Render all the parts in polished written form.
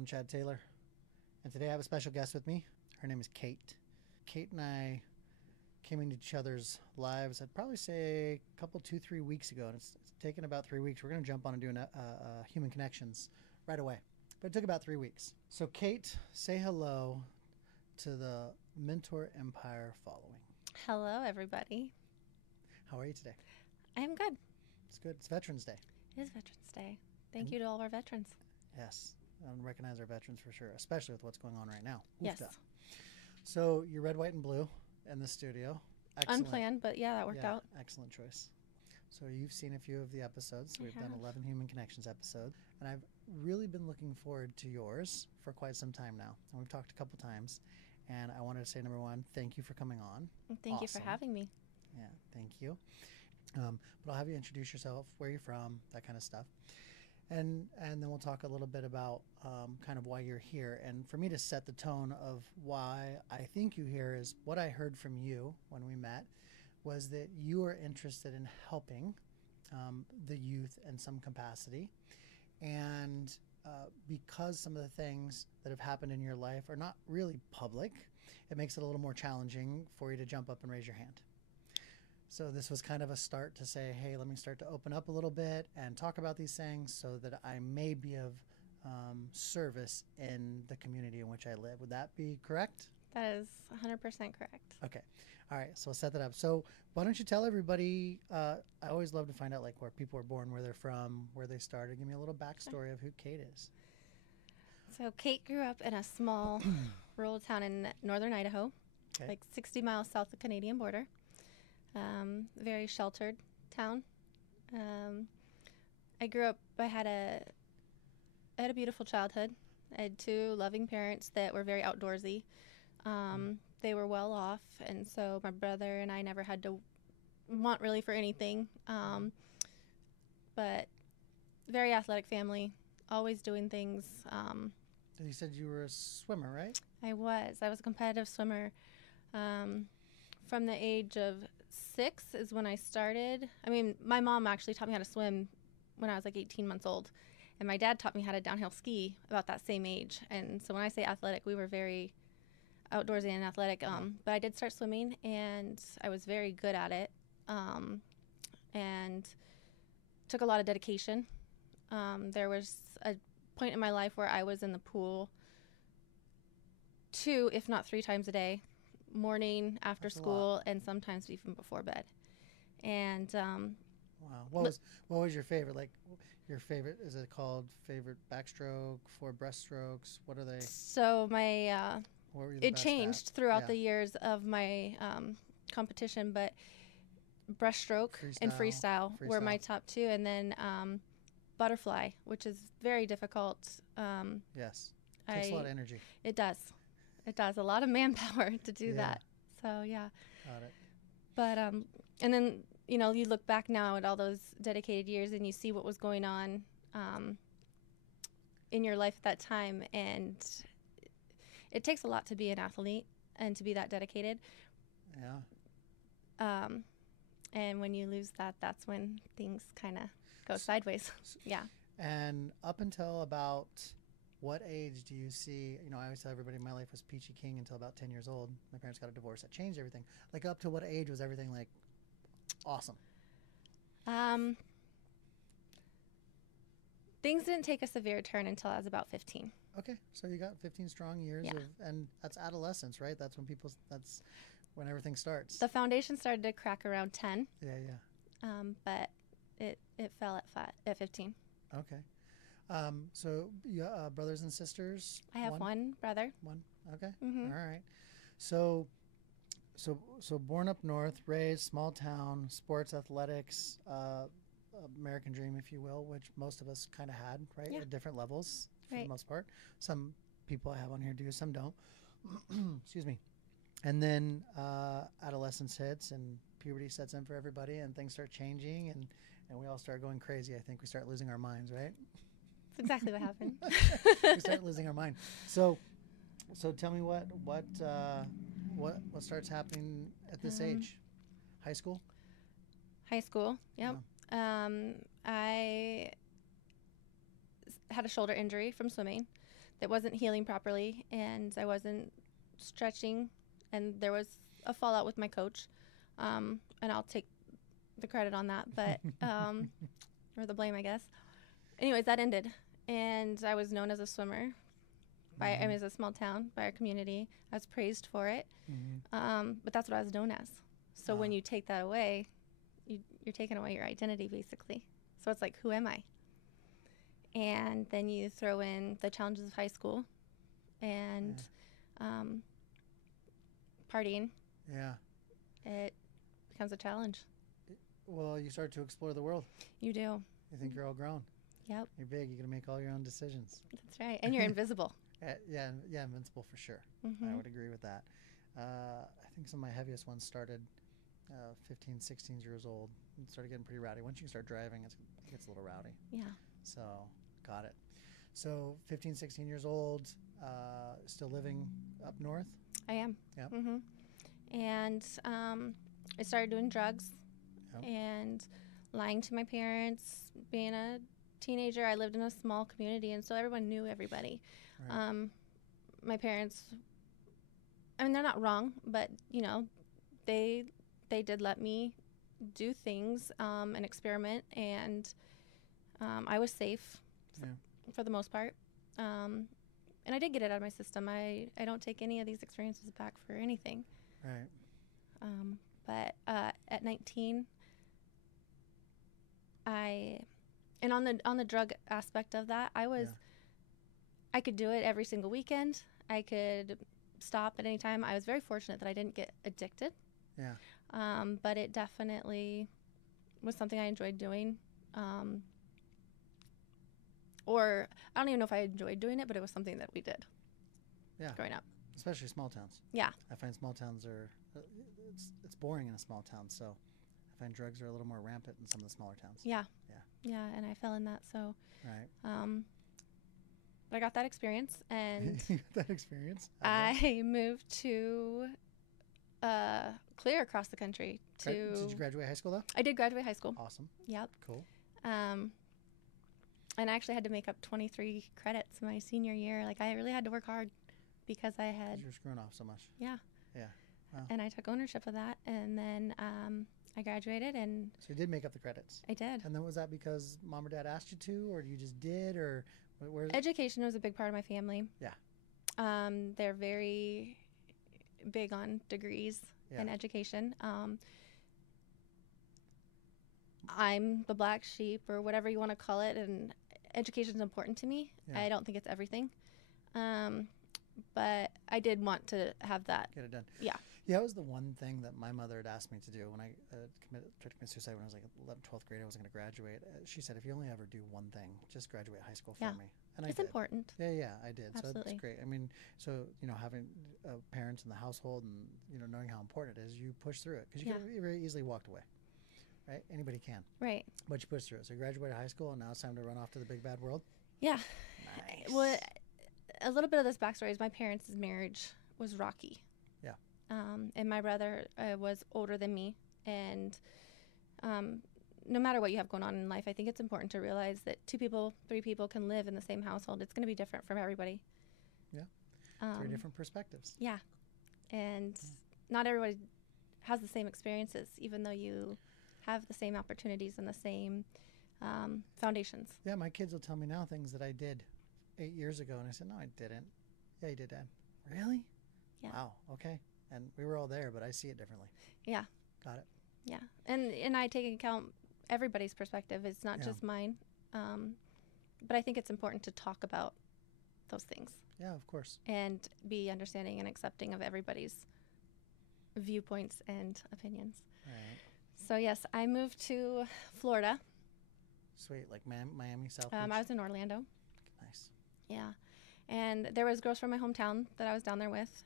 I'm Chad Taylor, and today I have a special guest with me. Her name is Kate. Kate and I came into each other's lives, I'd probably say a couple, 2-3 weeks ago, and it's taken about 3 weeks. We're going to jump on and do Human Connections right away, but it took about 3 weeks. So Kate, say hello to the Mentor Empire following. Hello, everybody. How are you today? I am good. It's good. It's Veterans Day. It is Veterans Day. Thank you to all of our veterans. Yes, and recognize our veterans for sure, especially with what's going on right now. Yes. Oofda. So you're red, white, and blue in the studio. Excellent. Unplanned, but yeah, that worked out. Excellent choice. So you've seen a few of the episodes. I We've done have. 11 Human Connections episodes, and I've really been looking forward to yours for quite some time now. And we've talked a couple times, and I wanted to say, number one, thank you for coming on. Thank you for Awesome. having me. Yeah, thank you. But I'll have you introduce yourself, where you're from, that kind of stuff. And then we'll talk a little bit about kind of why you're here. And for me to set the tone of why I think you here is what I heard from you when we met was that you are interested in helping the youth in some capacity. And because some of the things that have happened in your life are not really public, it makes it a little more challenging for you to jump up and raise your hand. So this was kind of a start to say, hey, let me start to open up a little bit and talk about these things so that I may be of service in the community in which I live. Would that be correct? That is 100% correct. Okay. All right. So we'll set that up. So why don't you tell everybody, I always love to find out like where people were born, where they're from, where they started. Give me a little backstory of who Kate is. So Kate grew up in a small rural town in northern Idaho, Okay. like 60 miles south of the Canadian border. Very sheltered town. I grew up, I had a beautiful childhood. I had two loving parents that were very outdoorsy. They were well off, and so my brother and I never had to want really for anything. But very athletic family, always doing things. You said you were a swimmer, right? I was a competitive swimmer. From the age of 6 is when I started. I mean, my mom actually taught me how to swim when I was like 18 months old. And my dad taught me how to downhill ski about that same age. And so when I say athletic, we were very outdoorsy and athletic. But I did start swimming, and I was very good at it. And took a lot of dedication. There was a point in my life where I was in the pool 2, if not 3 times a day. Morning, after That's a school, and sometimes even before bed. And Wow. What was your favorite? Like your favorite, is it called favorite backstroke, 4 breaststrokes? What are they? so my What were you the it best changed at? throughout Yeah. the years of my competition, but breaststroke and freestyle were my top 2, and then butterfly, which is very difficult. Yes. Takes a lot of energy. It does. It does a lot of manpower to do Yeah. that. So yeah. Got it. But and then you look back now at all those dedicated years, and you see what was going on in your life at that time, and it takes a lot to be an athlete and to be that dedicated. Yeah. And when you lose that, that's when things kind of go sideways. Yeah. And up until about what age do you see, I always tell everybody my life was peachy keen until about 10 years old. My parents got a divorce. That changed everything. Like up to what age was everything like awesome? Things didn't take a severe turn until I was about 15. Okay. So you got 15 strong years Yeah. and that's adolescence, right? That's when everything starts. The foundation started to crack around 10. Yeah. But it fell at 15. Okay. So you brothers and sisters? I have one brother. One. Okay. Mhm. All right. So born up north, raised small town, sports, athletics, American dream, if you will, which most of us kind of had, right? Yeah. At different levels for Right. the most part. Some people I have on here do, some don't. Excuse me. And then adolescence hits and puberty sets in for everybody and things start changing and we all start going crazy. I think we start losing our minds, right? That's exactly what happened. We start losing our mind. So tell me what starts happening at this age? High school? High school, yep. I had a shoulder injury from swimming that wasn't healing properly, and I wasn't stretching, and there was a fallout with my coach, and I'll take the credit on that, but or the blame, I guess. Anyways, that ended, and I was known as a swimmer. I mean, it's a small town by our community. I was praised for it, but that's what I was known as. So when you take that away, you're taking away your identity, basically. So it's like, who am I? And then you throw in the challenges of high school and partying. Yeah. It becomes a challenge. Well, you start to explore the world. You do. You think you're all grown. Yep. You're big. You're going to make all your own decisions. That's right. And you're invisible. Yeah, invincible for sure. I would agree with that. I think some of my heaviest ones started 15, 16 years old. It started getting pretty rowdy. Once you start driving, it gets a little rowdy. Yeah. So, got it. So, 15, 16 years old, still living up north? I am. Yep. And I started doing drugs and lying to my parents. Being a teenager, I lived in a small community, and so everyone knew everybody. Right. My parents, I mean, they're not wrong, but, you know, they did let me do things and experiment, and I was safe for the most part. And I did get it out of my system. I don't take any of these experiences back for anything. Right. But at 19, and on the drug aspect of that, I could do it every single weekend. I could stop at any time. I was very fortunate that I didn't get addicted. Yeah. But it definitely was something I enjoyed doing. Or I don't even know if I enjoyed doing it, but it was something that we did. Yeah. Growing up. Especially small towns. Yeah. I find small towns it's boring in a small town, so I find drugs are a little more rampant in some of the smaller towns. Yeah. Yeah, and I fell in that, so. Right. But I got that experience, and You got that experience? I moved to clear across the country to. Did you graduate high school though? I did graduate high school. Awesome. Yep. Cool. And I actually had to make up 23 credits my senior year. Like, I really had to work hard because I had. You were screwing off so much. Yeah. Yeah. Wow. And I took ownership of that, and then I graduated, and. So you did make up the credits. I did. And then was that because mom or dad asked you to, or you just did, or where? Education was a big part of my family. Yeah. They're very big on degrees and education. I'm the black sheep, or whatever you want to call it, and education is important to me. I don't think it's everything, but I did want to have that. Get it done. Yeah. Yeah, it was the one thing that my mother had asked me to do when I tried to commit suicide when I was like 11th, 12th grade. I was going to graduate. She said, if you only ever do one thing, just graduate high school for me. And it's I did. important. Yeah, I did. Absolutely. So that's great. I mean, so, having parents in the household and, knowing how important it is, you push through it. Because you could have very easily walked away, right? Anybody can. Right. But you push through it. So you graduated high school, and now it's time to run off to the big bad world? Yeah. Nice. Well, a little bit of this backstory is my parents' marriage was rocky. Yeah. And my brother was older than me, and no matter what you have going on in life, I think it's important to realize that 2 people, 3 people can live in the same household. It's going to be different from everybody. Yeah. 3 different perspectives. Yeah. And not everybody has the same experiences, even though you have the same opportunities and the same foundations. Yeah, my kids will tell me now things that I did 8 years ago, and I said, no, I didn't. Yeah, you did, Dad. Really? Yeah. Wow, okay. And we were all there, but I see it differently. Yeah. Got it. Yeah. And I take into account everybody's perspective. It's not just mine. But I think it's important to talk about those things. Yeah, of course. And be understanding and accepting of everybody's viewpoints and opinions. Right. So, yes, I moved to Florida. Sweet, like Miami, South Beach? I was in Orlando. Nice. Yeah. And there was girls from my hometown that I was down there with.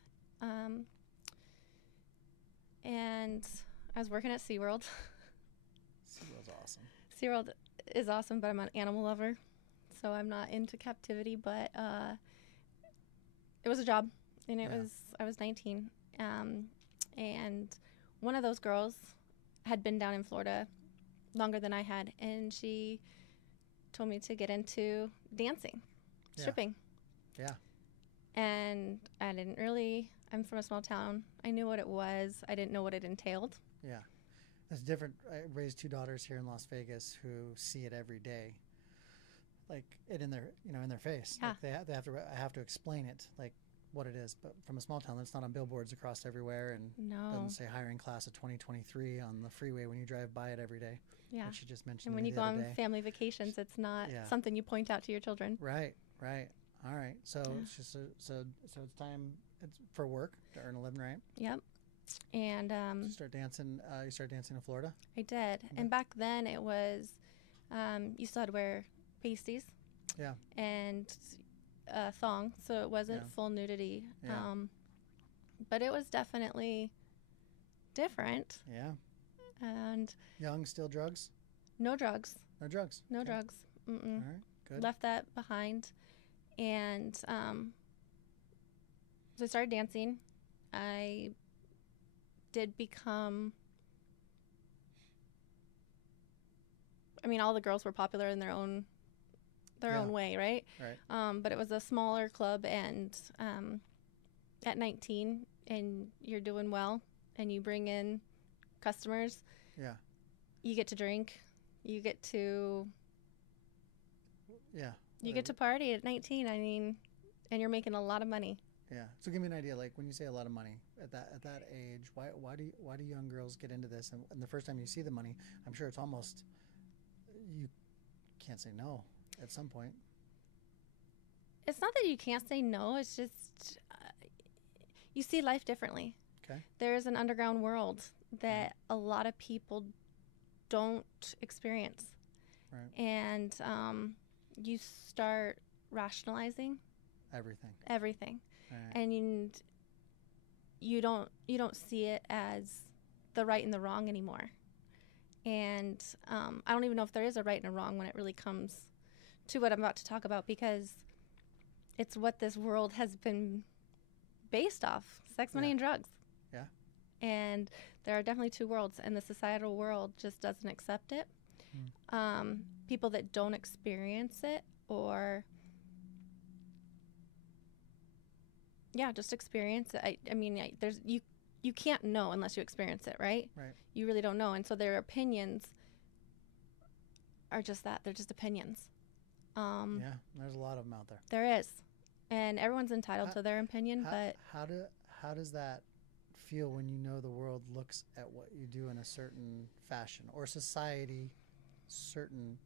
And I was working at SeaWorld. SeaWorld's awesome. SeaWorld is awesome, but I'm an animal lover, so I'm not into captivity. But it was a job, and I was 19. And one of those girls had been down in Florida longer than I had, and she told me to get into dancing, stripping. Yeah. And I'm from a small town. I knew what it was. I didn't know what it entailed. Yeah. It's different. I raised two daughters here in Las Vegas who see it every day, like it in their, in their face. Yeah. Like I have to explain it, like what it is. But from a small town, it's not on billboards across everywhere, and No. doesn't say hiring class of 2023 on the freeway when you drive by it every day. Yeah. Which you just mentioned. And when to me you the go other on day. family vacations, it's not Yeah. something you point out to your children. Right. Right. All right. So Yeah. it's just so it's time. It's for work to earn a living, right? Yep. And You start dancing. You start dancing in Florida. I did. Okay. And back then it was, you still had to wear pasties. Yeah. And a thong, so it wasn't Yeah. full nudity. Yeah. But it was definitely different. Yeah. And Young, still drugs? no drugs. No drugs. No Okay. drugs. All Mm-mm. right. Good. Left that behind. And so I started dancing. I did become, all the girls were popular in their own Yeah. way, right? Right. But it was a smaller club, and at 19 and you're doing well and you bring in customers, Yeah. you get to drink, you get to Yeah. party at 19. And you're making a lot of money. Yeah. So give me an idea. Like when you say a lot of money at that age, why do young girls get into this? And the first time you see the money, I'm sure it's almost, you can't say no at some point. It's not that you can't say no, it's just you see life differently. Okay. There is an underground world that a lot of people don't experience. Right. And you start rationalizing Everything. Right. and you don't see it as the right and the wrong anymore. And I don't even know if there is a right and a wrong when it really comes to what I'm about to talk about, because it's what this world has been based off: sex, money, Yeah. and drugs. Yeah. And there are definitely two worlds, and the societal world just doesn't accept it. People that don't experience it, or just experience it. There's you can't know unless you experience it, right? Right. You really don't know, and so their opinions are just that. They're just opinions. Yeah. There's a lot of them out there. There is, and everyone's entitled to their opinion, but How does that feel when you know the world looks at what you do in a certain fashion, or society, certain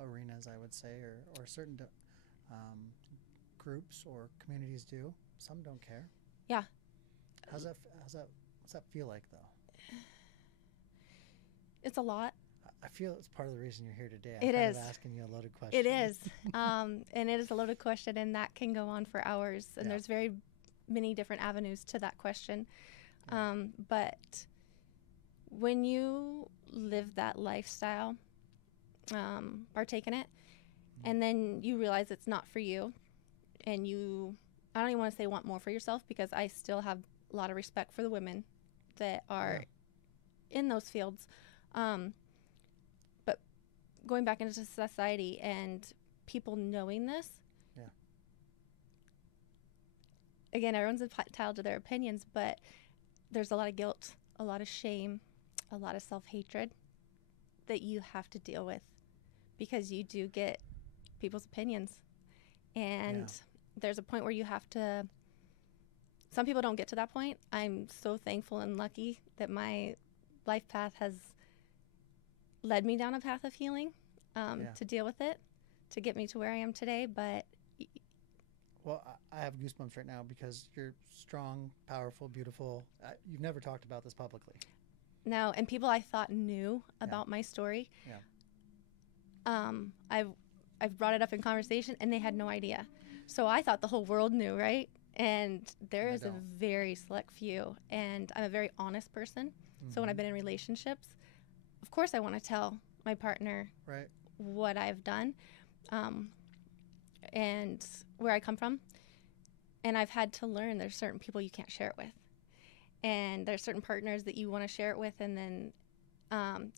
arenas, I would say, or certain groups or communities do? Some don't care. Yeah. What's that feel like, though? it's a lot. I feel it's part of the reason you're here today. It I'm is. asking you a loaded question. It is, and it is a loaded question, and that can go on for hours. And Yeah. there's very many different avenues to that question. Yeah. But when you live that lifestyle, partake in it, and then you realize it's not for you, and I don't even want to say want more for yourself, because I still have a lot of respect for the women that are in those fields. But going back into society and people knowing this, again, everyone's entitled to their opinions, but there's a lot of guilt, a lot of shame, a lot of self-hatred that you have to deal with, because you do get people's opinions. And there's a point where you have to, some people don't get to that point. I'm so thankful and lucky that my life path has led me down a path of healing, to deal with it, to get me to where I am today. But Well, I have goosebumps right now because you're strong, powerful, beautiful. You've never talked about this publicly. no, and people I thought knew about my story. Yeah. I've brought it up in conversation, and they had no idea. So I thought the whole world knew, right? And there And they is a don't. very select few, and I'm a very honest person. So when I've been in relationships, of course I want to tell my partner Right. what I've done, and where I come from. And I've had to learn there's certain people you can't share it with. And there's certain partners that you want to share it with, and then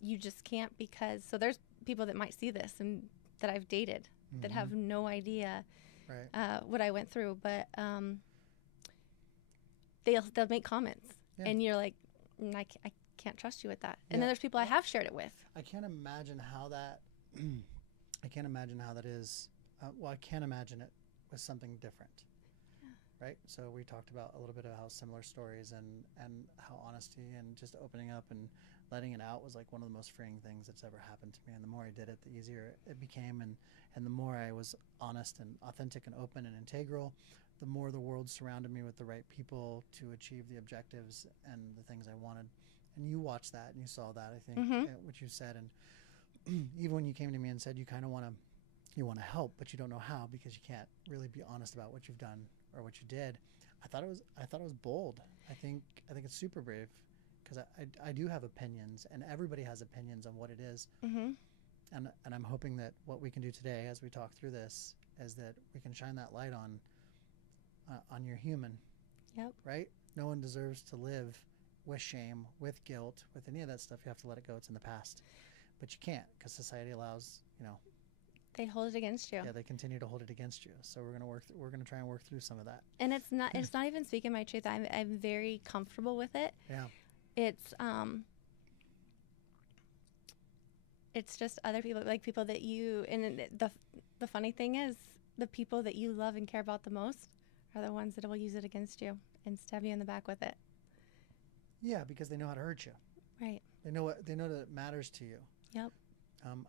you just can't, because, so there's people that might see this and that I've dated that have no idea Right. what I went through, but they'll make comments, Yeah. and you're like, I can't trust you with that. And Yeah. then there's people I have shared it with. I can't imagine how that. I can't imagine how that is. Well, I can't imagine it with something different. Right. So we talked about a little bit of how similar stories and how honesty and just opening up and letting it out was like one of the most freeing things that's ever happened to me. And the more I did it, the easier it became. And the more I was honest and authentic and open and integral, the more the world surrounded me with the right people to achieve the objectives and the things I wanted. And you watched that and you saw that, I think, what you said. And even when you came to me and said you kind of want to help, but you don't know how because you can't really be honest about what you've done or what you did, I thought it was bold. I think it's super brave because I do have opinions, and everybody has opinions on what it is. Mm-hmm. And I'm hoping that what we can do today as we talk through this is that we can shine that light on your human. Yep. Right? No one deserves to live with shame, with guilt, with any of that stuff. You have to let it go. It's in the past. But you can't because society allows, They hold it against you. yeah, they continue to hold it against you. So we're gonna try and work through some of that. And it's not even speaking my truth. I'm very comfortable with it. Yeah. It's just other people, like people that you, and the funny thing is, the people that you love and care about the most are the ones that will use it against you and stab you in the back with it. Yeah, because they know how to hurt you. Right. They know that it matters to you. Yep.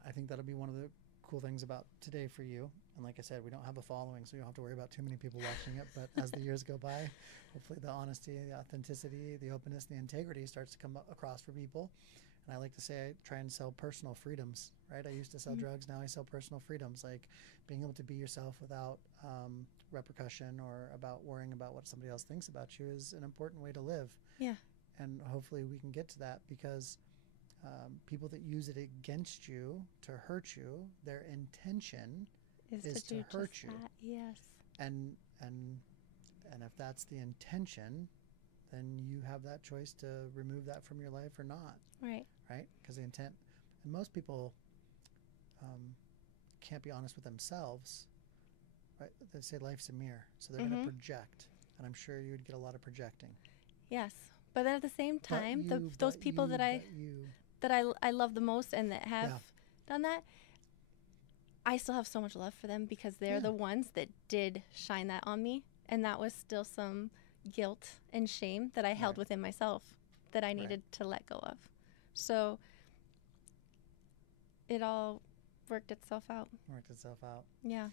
I think that'll be one of the cool things about today for you. And like I said, we don't have a following, so you don't have to worry about too many people watching it. But as the years go by, hopefully the honesty, the authenticity, the openness, the integrity starts to come across for people. And I like to say I try and sell personal freedoms, right? I used to sell drugs. Now I sell personal freedoms, like being able to be yourself without repercussion or about worrying about what somebody else thinks about you is an important way to live. Yeah. And hopefully we can get to that because people that use it against you to hurt you, their intention is to hurt you. That. Yes. And if that's the intention, then you have that choice to remove that from your life or not. Right. Right? Because the intent, and most people can't be honest with themselves. Right? They say life's a mirror, so they're going to project, and I'm sure you would get a lot of projecting. Yes, but then at the same time, those people that I love the most and that have done that, I still have so much love for them because they're the ones that did shine that on me, and that was still some guilt and shame that I held within myself that I needed to let go of. So it all worked itself out. Yeah.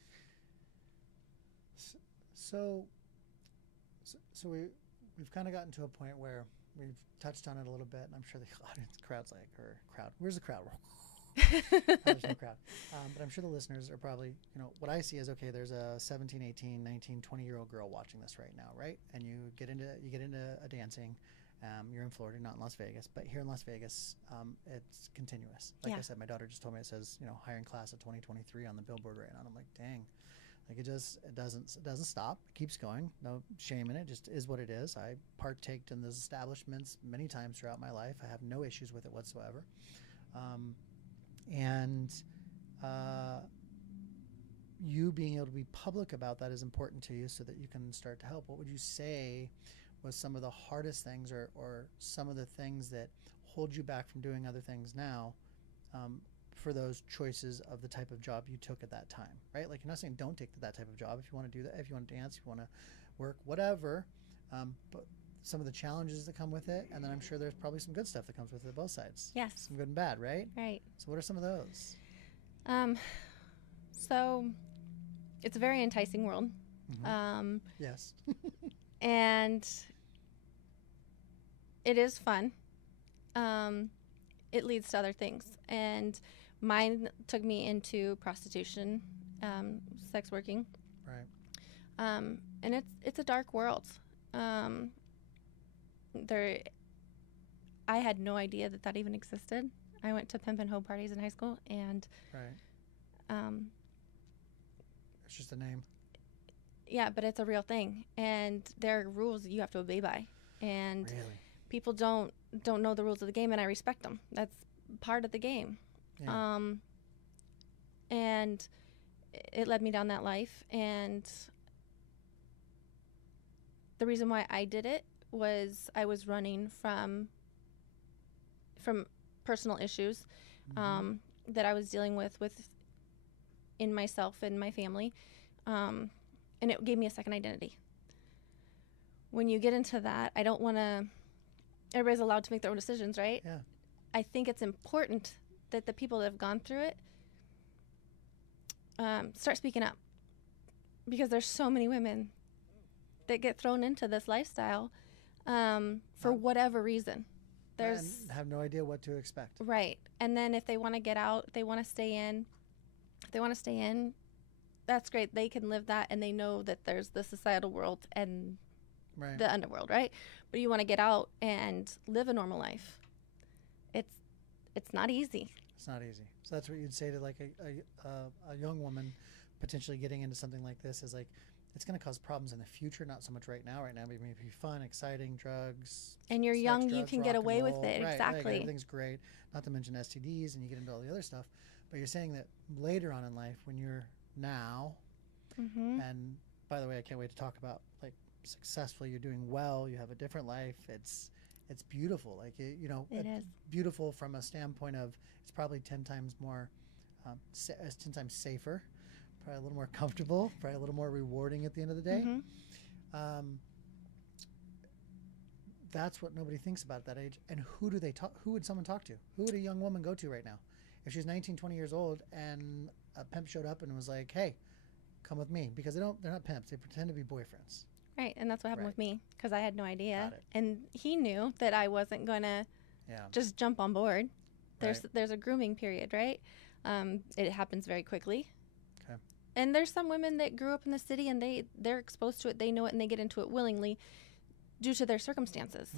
So we've kind of gotten to a point where we've touched on it a little bit, and I'm sure the where's the crowd? There's no crowd. But I'm sure the listeners are probably, what I see is, okay, there's a 17, 18, 19, 20-year-old girl watching this right now, right? And you get into a dancing. You're in Florida, not in Las Vegas, but here in Las Vegas, it's continuous. Like I said, my daughter just told me it says, hiring class of 2023 on the billboard right now. And I'm like, dang. Like it doesn't stop. It keeps going. No shame in it. Just is what it is. I partaked in those establishments many times throughout my life. I have no issues with it whatsoever. You being able to be public about that is important to you so that you can start to help. What would you say was some of the hardest things or some of the things that hold you back from doing other things now for those choices of the type of job you took at that time, right? Like, you're not saying don't take that type of job if you want to do that, if you want to dance, if you want to work, whatever, but some of the challenges that come with it, and then I'm sure there's probably some good stuff that comes with it, both sides. Yes. Some good and bad, right? Right. So what are some of those? So it's a very enticing world. Mm-hmm. Yes. And it is fun. It leads to other things. And mine took me into prostitution, sex working. Right. And it's a dark world. I had no idea that even existed. I went to pimp and hoe parties in high school, and it's just a name. Yeah, but it's a real thing, and there are rules that you have to obey by, and people don't know the rules of the game, and I respect them. That's part of the game. Yeah. And it led me down that life. And the reason why I did it was I was running from personal issues that I was dealing with in myself and my family, and it gave me a second identity. When you get into that, I don't want to. Everybody's allowed to make their own decisions, right? Yeah. I think it's important that the people that have gone through it start speaking up, because there's so many women that get thrown into this lifestyle for whatever reason. And have no idea what to expect. Right. And then if they want to get out, they want to stay in. If they want to stay in, that's great. They can live that, and they know that there's the societal world and the underworld, right? But you want to get out and live a normal life. It's not easy. It's not easy. So that's what you'd say to like a young woman potentially getting into something like this is like, it's going to cause problems in the future, not so much right now. Right now, it may be fun, exciting, drugs. And you're sex, young, drugs, you can rock get and away with roll. it. Right, Exactly. Right, everything's great. Not to mention STDs, and you get into all the other stuff. But you're saying that later on in life, when you're now, and by the way, I can't wait to talk about like successfully, you're doing well, you have a different life. It's beautiful. Like, you know, It is. beautiful from a standpoint of it's probably 10 times more, 10 times safer, probably a little more comfortable, probably a little more rewarding at the end of the day. That's what nobody thinks about at that age. And who do they talk? Who would someone talk to? Who would a young woman go to right now? If she's 19, 20 years old and a pimp showed up and was like, hey, come with me. Because they're not pimps. They pretend to be boyfriends. Right. And that's what happened with me, because I had no idea. Got it. And he knew that I wasn't going to just jump on board. There's a grooming period, right? It happens very quickly. Okay. And there's some women that grew up in the city and they're exposed to it, they know it, and they get into it willingly due to their circumstances.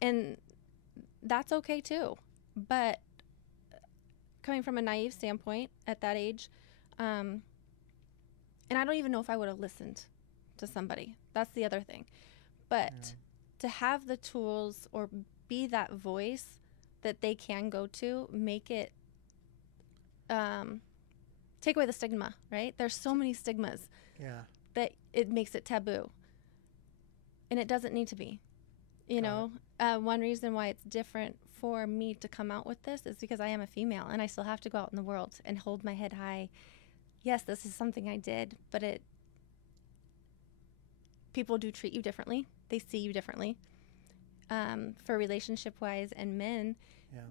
And that's okay too. But coming from a naive standpoint at that age, and I don't even know if I would have listened to somebody. That's the other thing. But to have the tools or be that voice that they can go to, make it take away the stigma, right? There's so many stigmas that it makes it taboo. And it doesn't need to be. You know, one reason why it's different for me to come out with this is because I am a female and I still have to go out in the world and hold my head high. Yes, this is something I did, but people do treat you differently. They see you differently. For relationship-wise and men,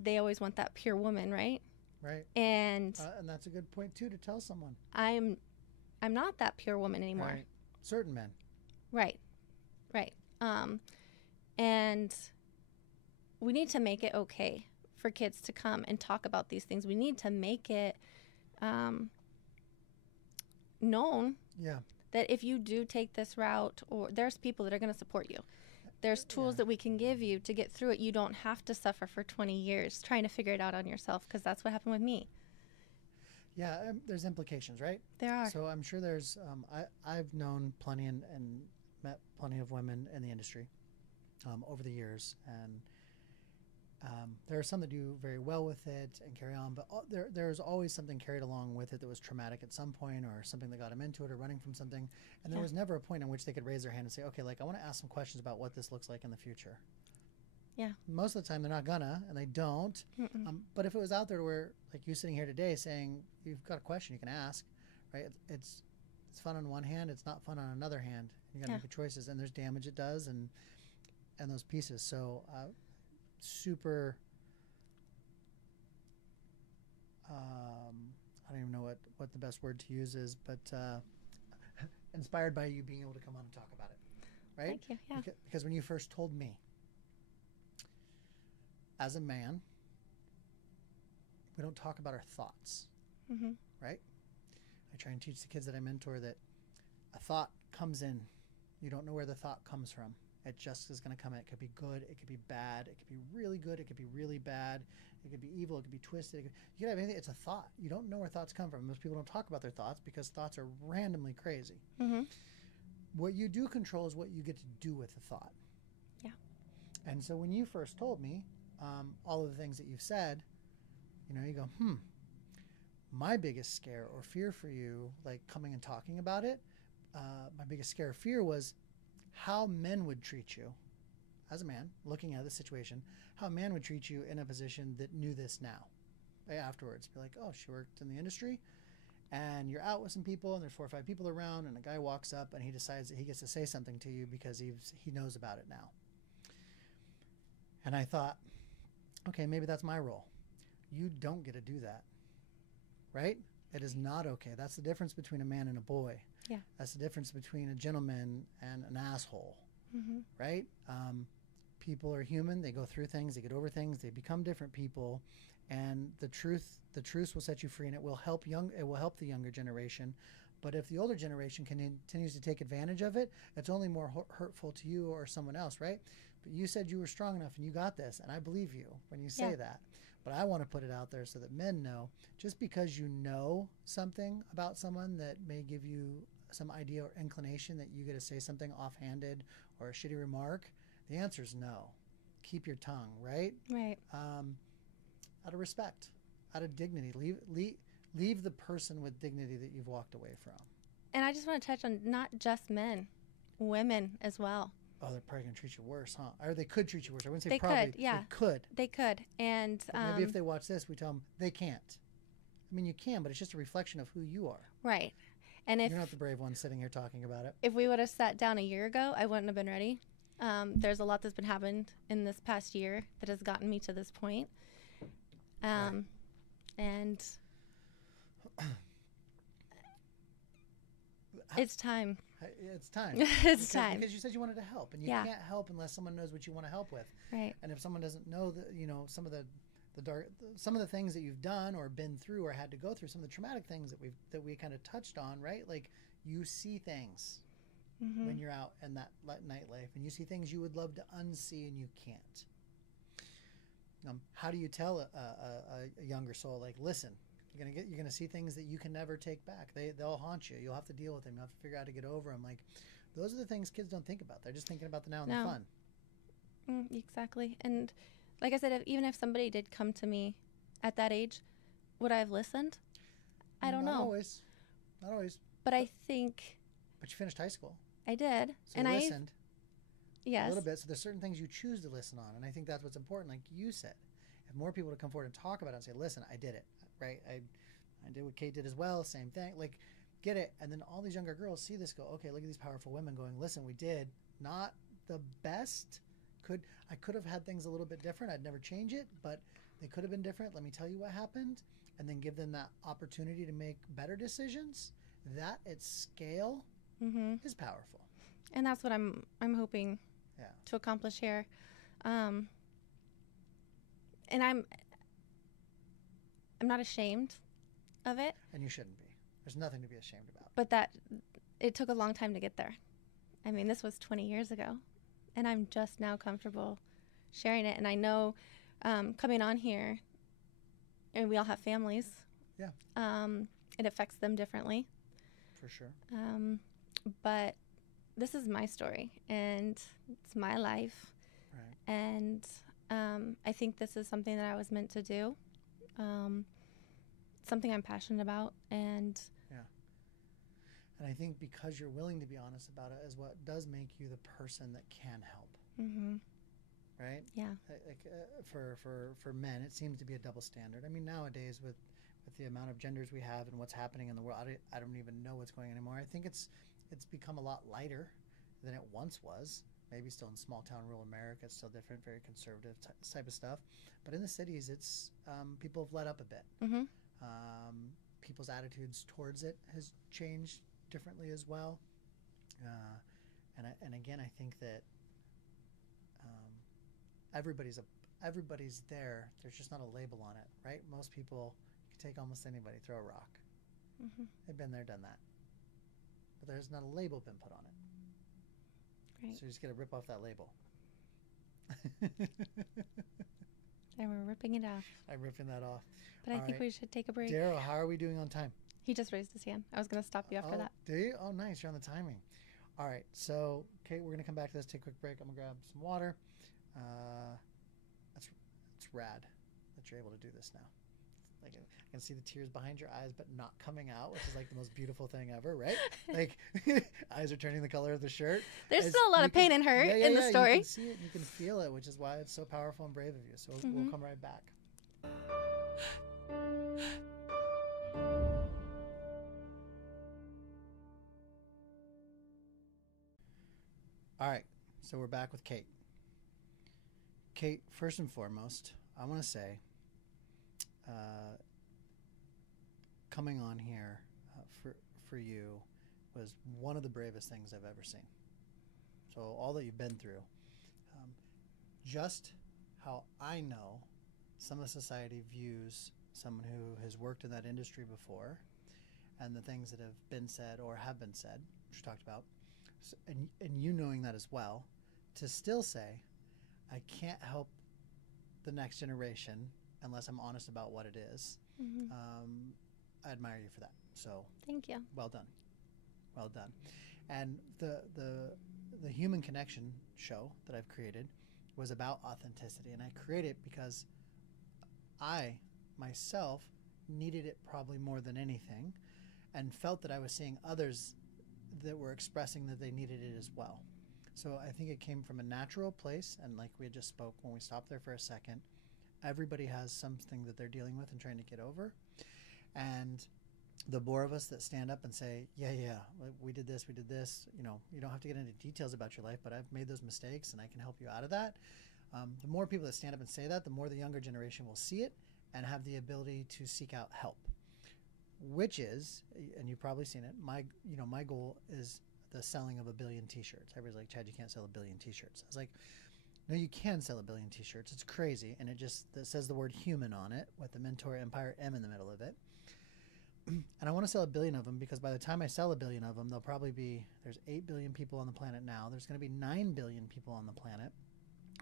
they always want that pure woman, right? Right. And that's a good point too to tell someone. I'm not that pure woman anymore. Right. Certain men. Right. And we need to make it okay for kids to come and talk about these things. We need to make it known that if you do take this route, or there's people that are going to support you. There's tools that we can give you to get through it. You don't have to suffer for 20 years trying to figure it out on yourself, because that's what happened with me. Yeah, there's implications, right? There are. So I'm sure there's, I've known plenty and met plenty of women in the industry over the years, and there are some that do very well with it and carry on, but there's always something carried along with it that was traumatic at some point, or something that got them into it, or running from something, and there was never a point in which they could raise their hand and say, okay, like, I want to ask some questions about what this looks like in the future. Yeah. Most of the time they're not gonna, and they don't. But if it was out there where, like you sitting here today saying, you've got a question you can ask, right? It's fun on one hand, it's not fun on another hand. You gotta make the choices, and there's damage it does, and those pieces. So super, I don't even know what the best word to use is, but inspired by you being able to come on and talk about it, right? Thank you. Yeah. Because when you first told me, as a man, we don't talk about our thoughts, right? I try and teach the kids that I mentor that a thought comes in. You don't know where the thought comes from. It just is going to come in. It could be good. It could be bad. It could be really good. It could be really bad. It could be evil. It could be twisted. You could have anything. It's a thought. You don't know where thoughts come from. Most people don't talk about their thoughts because thoughts are randomly crazy. What you do control is what you get to do with the thought. Yeah. And so when you first told me all of the things that you've said, you know, you go, My biggest scare or fear for you, like coming and talking about it, my biggest scare or fear was how men would treat you as a man, looking at the situation, how a man would treat you in a position that knew this now. Afterwards, be like, oh, she worked in the industry, and you're out with some people, and there's 4 or 5 people around, and a guy walks up, and he decides that he gets to say something to you because he knows about it now. And I thought, okay, maybe that's my role. You don't get to do that, right? It is not okay. That's the difference between a man and a boy. Yeah. That's the difference between a gentleman and an asshole, right? People are human. They go through things. They get over things. They become different people, and the truth will set you free, and it will help the younger generation. But if the older generation continues to take advantage of it, it's only more hurtful to you or someone else, right? But you said you were strong enough, and you got this, and I believe you when you say that. But I want to put it out there so that men know, just because you know something about someone that may give you some idea or inclination that you get to say something offhanded or a shitty remark, the answer is no. Keep your tongue, right? Right. Out of respect, out of dignity. Leave the person with dignity that you've walked away from. And I just want to touch on not just men, women as well. Oh, they're probably going to treat you worse, huh? Or they could treat you worse. I wouldn't say They probably. could, yeah. They could. They could. And But maybe if they watch this, we tell them they can't. I mean, you can, but it's just a reflection of who you are. right. And if You're not the brave one sitting here talking about it. if we would have sat down a year ago, I wouldn't have been ready. There's a lot that's been happened in this past year that has gotten me to this point. And it's time. It's time. It's time. Because you said you wanted to help, and you Yeah. can't help unless someone knows what you want to help with. Right. And if someone doesn't know some of the things that you've done or been through or had to go through, some of the traumatic things that we kind of touched on, right? Like you see things when you're out in that nightlife, and you see things you would love to unsee and you can't. How do you tell a younger soul, like, listen, you're gonna see things that you can never take back. They'll haunt you. You'll have to deal with them. You'll have to figure out how to get over them. Like, those are the things kids don't think about. They're just thinking about the now and the fun. Exactly. And like I said, even if somebody did come to me at that age, would I have listened? I don't know. Not always. But I think But you finished high school, I did. so And you I listened yes. a little bit. So there's certain things you choose to listen on, and I think that's what's important. Like you said, if more people to come forward and talk about it and say, "Listen, I did it," right? I did what Kate did as well. Same thing. Like, get it. And then all these younger girls see this, go, "Okay, look at these powerful women going, listen, we did not the best. I could have had things a little bit different. I'd never change it, but they could have been different. Let me tell you what happened," and then give them that opportunity to make better decisions. That at scale is powerful. And that's what I'm hoping Yeah. to accomplish here. And I'm not ashamed of it, And you shouldn't be. There's nothing to be ashamed about. but that it took a long time to get there. I mean, this was 20 years ago, and I'm just now comfortable sharing it. And I know coming on here, and we all have families. Yeah. It affects them differently. For sure. But this is my story, and it's my life. Right. And I think this is something that I was meant to do, something I'm passionate about. And And I think because you're willing to be honest about it is what does make you the person that can help. Right? yeah, For men, it seems to be a double standard. I mean, nowadays with the amount of genders we have and what's happening in the world, I don't even know what's going on anymore. I think it's become a lot lighter than it once was. Maybe still in small town rural America, it's still different, very conservative type of stuff. But in the cities, it's people have let up a bit. People's attitudes towards it has changed differently as well. And again, I think that everybody's there. There's just not a label on it, right? Most people, you can take almost anybody, throw a rock. They've been there, done that. But there's not a label been put on it. right. So you just got to rip off that label. And we're ripping it off. I'm ripping that off. But I All think right. we should take a break. Daryl, how are we doing on time? He just raised his hand. I was going to stop you after that. Do you? Oh, nice. You're on the timing. All right. So, Kate, we're going to come back to this, take a quick break. I'm going to grab some water. It's rad that you're able to do this now. like I can see the tears behind your eyes, but not coming out, which is like the most beautiful thing ever, right? Like eyes are turning the color of the shirt. There's As still a lot you of pain can- and hurt yeah, yeah, in the yeah, story. You can see it, you can feel it, which is why it's so powerful and brave of you. So we'll come right back. All right, so we're back with Kate. Kate, first and foremost, I want to say, coming on here for you was one of the bravest things I've ever seen. So all that you've been through, just how I know some of society views someone who has worked in that industry before, and the things that have been said or have been said, which we talked about, and you knowing that as well, to still say, I can't help the next generation unless I'm honest about what it is. I admire you for that. So Thank you. well done. Well done. And the Human Connection show that I've created was about authenticity. And I created it because I, myself, needed it probably more than anything, and felt that I was seeing others that were expressing that they needed it as well. So I think it came from a natural place, and like we had just spoke when we stopped there for a second, everybody has something that they're dealing with and trying to get over. And the more of us that stand up and say, yeah, we did this, you know, you don't have to get into details about your life, but I've made those mistakes and I can help you out of that. The more people that stand up and say that, the more the younger generation will see it and have the ability to seek out help, which is, and you've probably seen it, my goal is the selling of 1 billion t-shirts. Everybody's like, Chad, you can't sell 1 billion t-shirts. I was like, no, you can sell 1 billion t-shirts. It's crazy. And it says the word human on it with the Mentor Empire M in the middle of it. And I want to sell 1 billion of them because by the time I sell 1 billion of them, there'll probably be, there's 8 billion people on the planet now. There's going to be 9 billion people on the planet,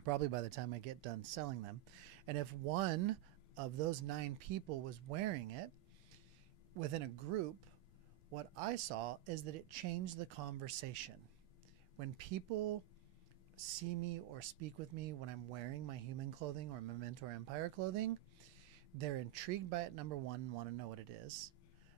probably by the time I get done selling them. And if one of those 9 people was wearing it within a group, what I saw is that it changed the conversation. When people see me or speak with me when I'm wearing my human clothing or my Mentor Empire clothing, they're intrigued by it, number one, and want to know what it is.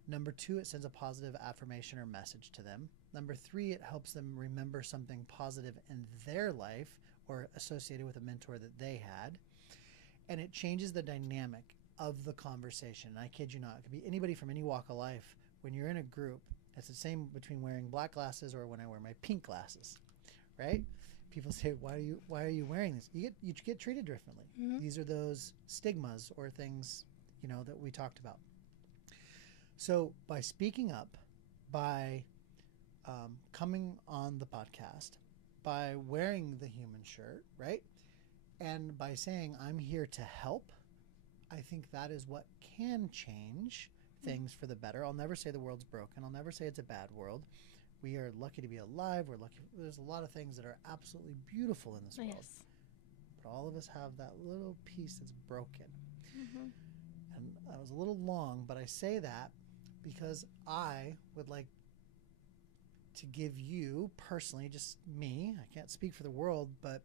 Number two, it sends a positive affirmation or message to them. Number three, it helps them remember something positive in their life or associated with a mentor that they had. And it changes the dynamic of the conversation. And I kid you not, it could be anybody from any walk of life. When you're in a group, it's the same between wearing black glasses or when I wear my pink glasses, right? People say, why are you wearing this? You get treated differently. These are those stigmas or things, you know, that we talked about. So by speaking up, by coming on the podcast, by wearing the human shirt, right? And by saying, I'm here to help, I think that is what can change things for the better. I'll never say the world's broken. I'll never say it's a bad world. We are lucky to be alive. We're lucky. There's a lot of things that are absolutely beautiful in this world. Yes. But all of us have that little piece that's broken. And that was a little long, but I say that because I would like to give you personally, just me, I can't speak for the world, but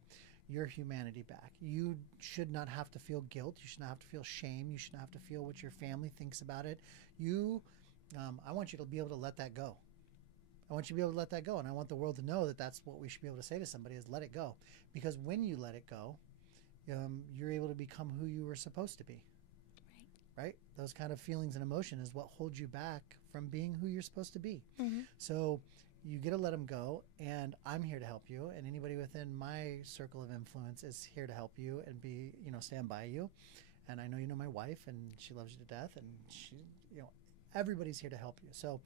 your humanity back. You should not have to feel guilt. You should not have to feel shame. You should not have to feel what your family thinks about it. I want you to be able to let that go. I want you to be able to let that go. And I want the world to know that that's what we should be able to say to somebody is let it go. Because when you let it go, you're able to become who you were supposed to be. Right? Those kind of feelings and emotion is what holds you back from being who you're supposed to be. So you get to let them go, and I'm here to help you, and anybody within my circle of influence is here to help you and be, stand by you. And I know you know my wife, and she loves you to death, and she, everybody's here to help you. So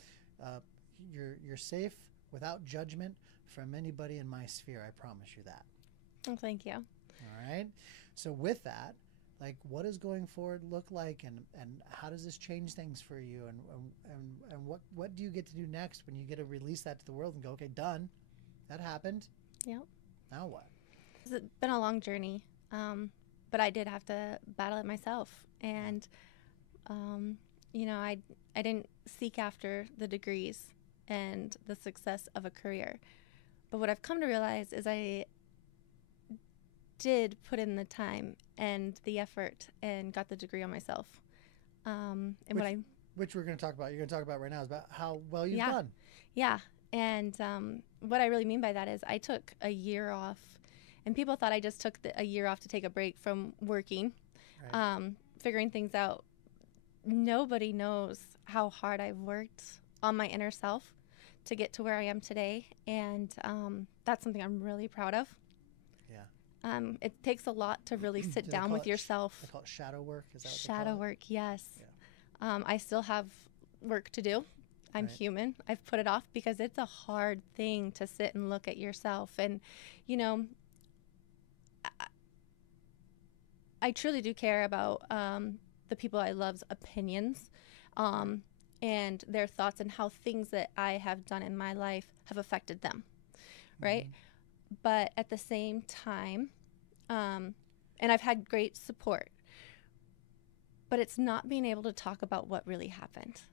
you're safe without judgment from anybody in my sphere. I promise you that. Oh, thank you. All right. So with that, like, what does going forward look like, and how does this change things for you, and what do you get to do next when you get to release that to the world and go, okay, done, that happened. Yep. Now what? It's been a long journey, but I did have to battle it myself, and I didn't seek after the degrees and the success of a career, but what I've come to realize is I did put in the time and the effort and got the degree on myself. And what I Which we're going to talk about. You're going to talk about right now is about how well you've Yeah. done. Yeah. And what I really mean by that is I took a year off, and people thought I just took a year off to take a break from working, Right. figuring things out. Nobody knows how hard I've worked on my inner self to get to where I am today. And that's something I'm really proud of. Yeah. It takes a lot to really sit Do they down call with it yourself. They call it shadow work. Is that what they Shadow call it? work, yes. Yeah. I still have work to do. I'm Right. human. I've put it off because it's a hard thing to sit and look at yourself. And, you know, I truly do care about the people I love's opinions and their thoughts and how things that I have done in my life have affected them, right? Mhm. But at the same time, and I've had great support, but it's not being able to talk about what really happened.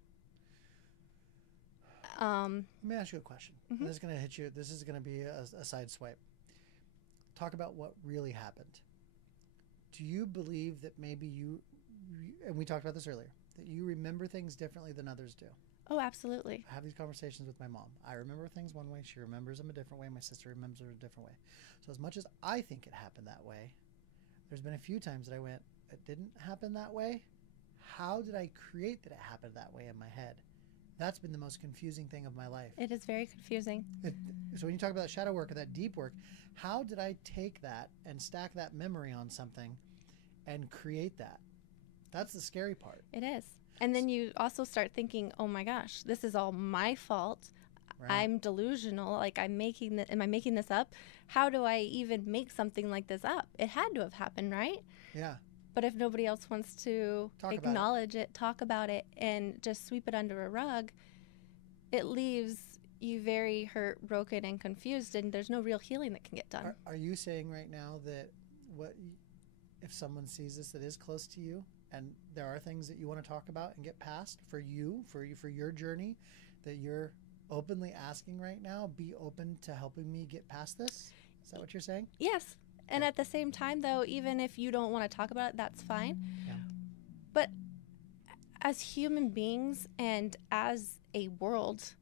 Let me ask you a question. Mhm. This is going to hit you. This is going to be a side swipe. Talk about what really happened. Do you believe that maybe and we talked about this earlier, that you remember things differently than others do? Oh, absolutely. I have these conversations with my mom. I remember things one way. She remembers them a different way. My sister remembers them a different way. So as much as I think it happened that way, there's been a few times that I went, it didn't happen that way. How did I create that it happened that way in my head? That's been the most confusing thing of my life. It is very confusing. So when you talk about that shadow work or that deep work, how did I take that and stack that memory on something and create that? That's the scary part. It is. And then you also start thinking, oh my gosh, this is all my fault. Right? I'm delusional. Like am I making this up? How do I even make something like this up? It had to have happened, right? Yeah. But if nobody else wants to Talk about it. acknowledge it, talk about it, and just sweep it under a rug, it leaves you very hurt, broken, and confused, and there's no real healing that can get done. Are you saying right now that if someone sees this that is close to you, and there are things that you want to talk about and get past for your journey, that you're openly asking right now, be open to helping me get past this? Is that what you're saying? Yes. And at the same time, though, even if you don't want to talk about it, that's fine. Yeah. But as human beings and as a world,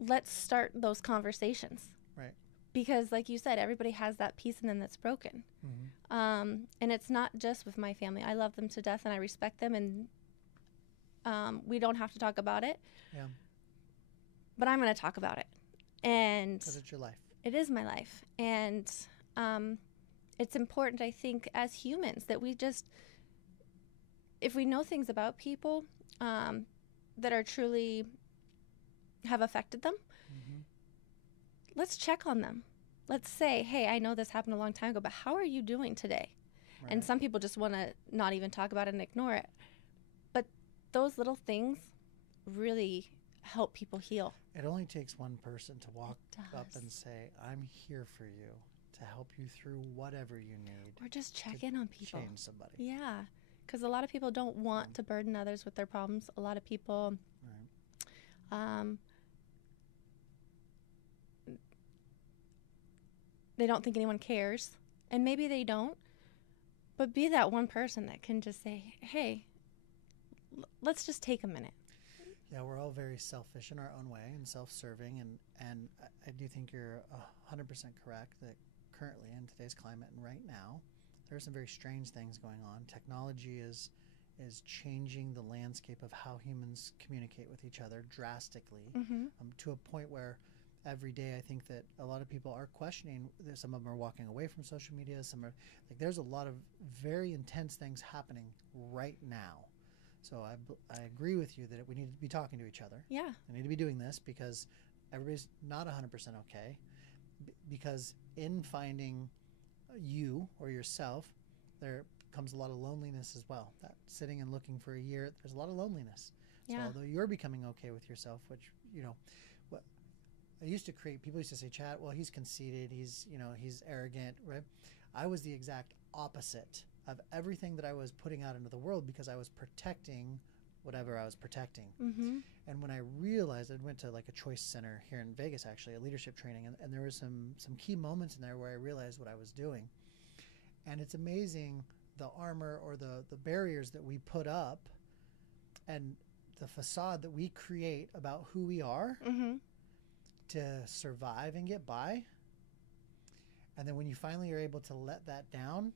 let's start those conversations. Right. Because, like you said, everybody has that piece in them that's broken. Mm-hmm. And it's not just with my family. I love them to death and I respect them, and we don't have to talk about it. Yeah. But I'm going to talk about it. And Because it's your life. it is my life. And it's important, I think, as humans that we just, if we know things about people that are truly have affected them, Mm-hmm. let's check on them. Let's say, hey, I know this happened a long time ago, but how are you doing today? Right. And some people just want to not even talk about it and ignore it. But those little things really help people heal. It only takes one person to walk It up does. and say, I'm here for you, to help you through whatever you need. Or just check to in on people. Change somebody. Yeah. Because a lot of people don't want to burden others with their problems. A lot of people Right. they don't think anyone cares. And maybe they don't. But be that one person that can just say, hey, let's just take a minute. Yeah, we're all very selfish in our own way and self-serving, and I do think you're 100% correct that currently in today's climate and right now, there are some very strange things going on. Technology is changing the landscape of how humans communicate with each other drastically, Mm-hmm. to a point where every day I think that a lot of people are questioning. Some of them are walking away from social media. Some are like, there's a lot of very intense things happening right now. So I agree with you that we need to be talking to each other. Yeah. We need to be doing this because everybody's not 100% okay. Because in finding you or yourself, there comes a lot of loneliness as well. That sitting and looking for a year, there's a lot of loneliness. So Yeah. although you're becoming okay with yourself, which, what I used to create, people used to say, Chad, well, he's conceited, he's arrogant, right? I was the exact opposite of everything that I was putting out into the world because I was protecting whatever I was protecting. Mm-hmm. And when I realized, I went to like a choice center here in Vegas, actually, a leadership training, and there were some key moments in there where I realized what I was doing. And it's amazing the armor or the barriers that we put up and the facade that we create about who we are to survive and get by. And then when you finally are able to let that down,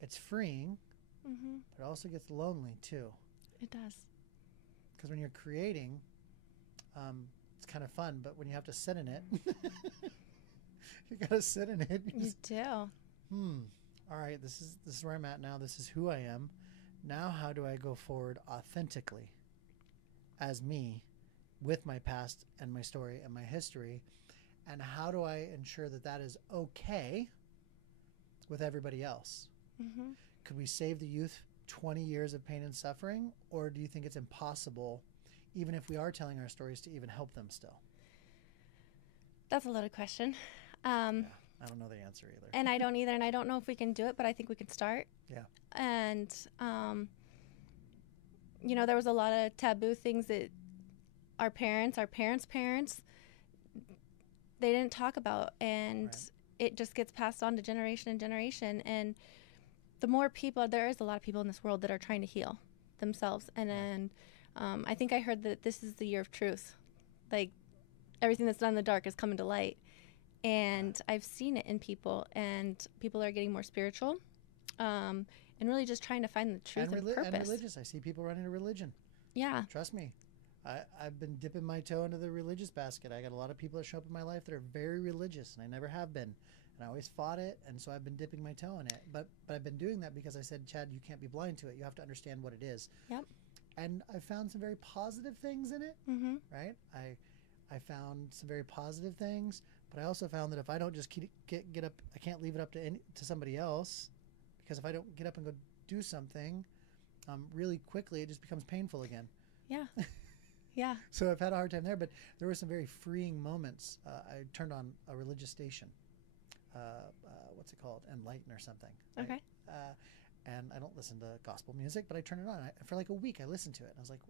it's freeing, but it also gets lonely too. It does. Because when you're creating, it's kind of fun, but when you have to sit in it, you got to sit in it. You do. All right, this is where I'm at now. This is who I am. Now how do I go forward authentically as me with my past and my story and my history? And how do I ensure that that is okay with everybody else? Could we save the youth 20 years of pain and suffering? Or do you think it's impossible, even if we are telling our stories, to even help them still? That's a loaded question. Yeah, I don't know the answer either. And I don't either. And I don't know if we can do it, but I think we can start. Yeah. And, you know, there was a lot of taboo things that our parents, they didn't talk about. And it just gets passed on to generation and generation. And the more people, there is a lot of people in this world that are trying to heal themselves. And I think I heard that this is the year of truth. Like, everything that's done in the dark is coming to light. And I've seen it in people, and people are getting more spiritual, and really just trying to find the truth and purpose. And religious. I see people running to religion. Yeah. Trust me. I've been dipping my toe into the religious basket. I got a lot of people that show up in my life that are very religious, and I never have been. And I always fought it, and so I've been dipping my toe in it. But I've been doing that because I said, Chad, you can't be blind to it. You have to understand what it is. Yep. And I found some very positive things in it, right? I found some very positive things, but I also found that if I don't just get up, I can't leave it up to somebody else, because if I don't get up and go do something really quickly, it just becomes painful again. Yeah. Yeah. So I've had a hard time there, but there were some very freeing moments. I turned on a religious station. What's it called? Enlighten or something. Okay. And I don't listen to gospel music, but I turned it on. For like a week, I listened to it. And I was like,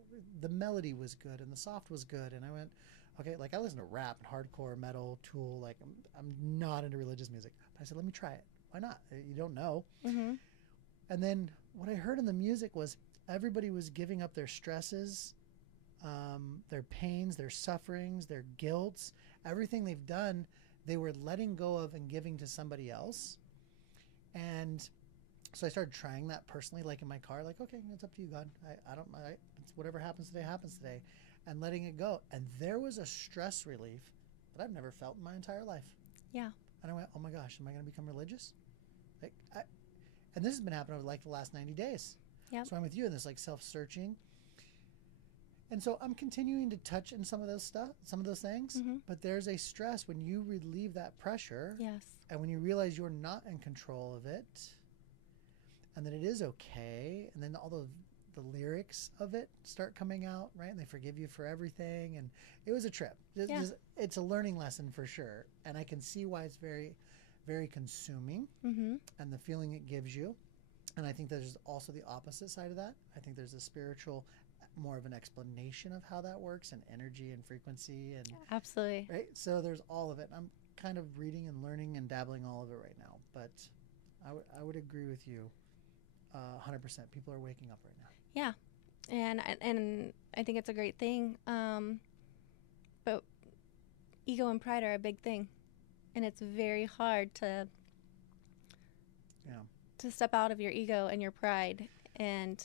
the melody was good and the soft was good. And I went, okay, like I listen to rap and hardcore, metal, Tool. Like I'm not into religious music. But I said, let me try it. Why not? You don't know. And then what I heard in the music was everybody was giving up their stresses, their pains, their sufferings, their guilts, everything they've done, they were letting go of and giving to somebody else. And so I started trying that personally, like in my car, like, okay, it's up to you, God. It's whatever happens today, and letting it go. And there was a stress relief that I've never felt in my entire life. Yeah. And I went, oh my gosh, am I going to become religious? And this has been happening over like the last 90 days. Yeah. So I'm with you in this like self-searching. And so I'm continuing to touch in some of those things, but there's a stress when you relieve that pressure. Yes. And when you realize you're not in control of it, and that it is okay, and then all the lyrics of it start coming out, right? And they forgive you for everything. And it was a trip. It's a learning lesson for sure. And I can see why it's very, very consuming, and the feeling it gives you. And I think there's also the opposite side of that. I think there's a spiritual, more of an explanation of how that works, and energy and frequency. And absolutely. Right? So there's all of it. I'm kind of reading and learning and dabbling all of it right now. But I would agree with you 100%. People are waking up right now. Yeah. And I think it's a great thing. But ego and pride are a big thing. And it's very hard to step out of your ego and your pride. And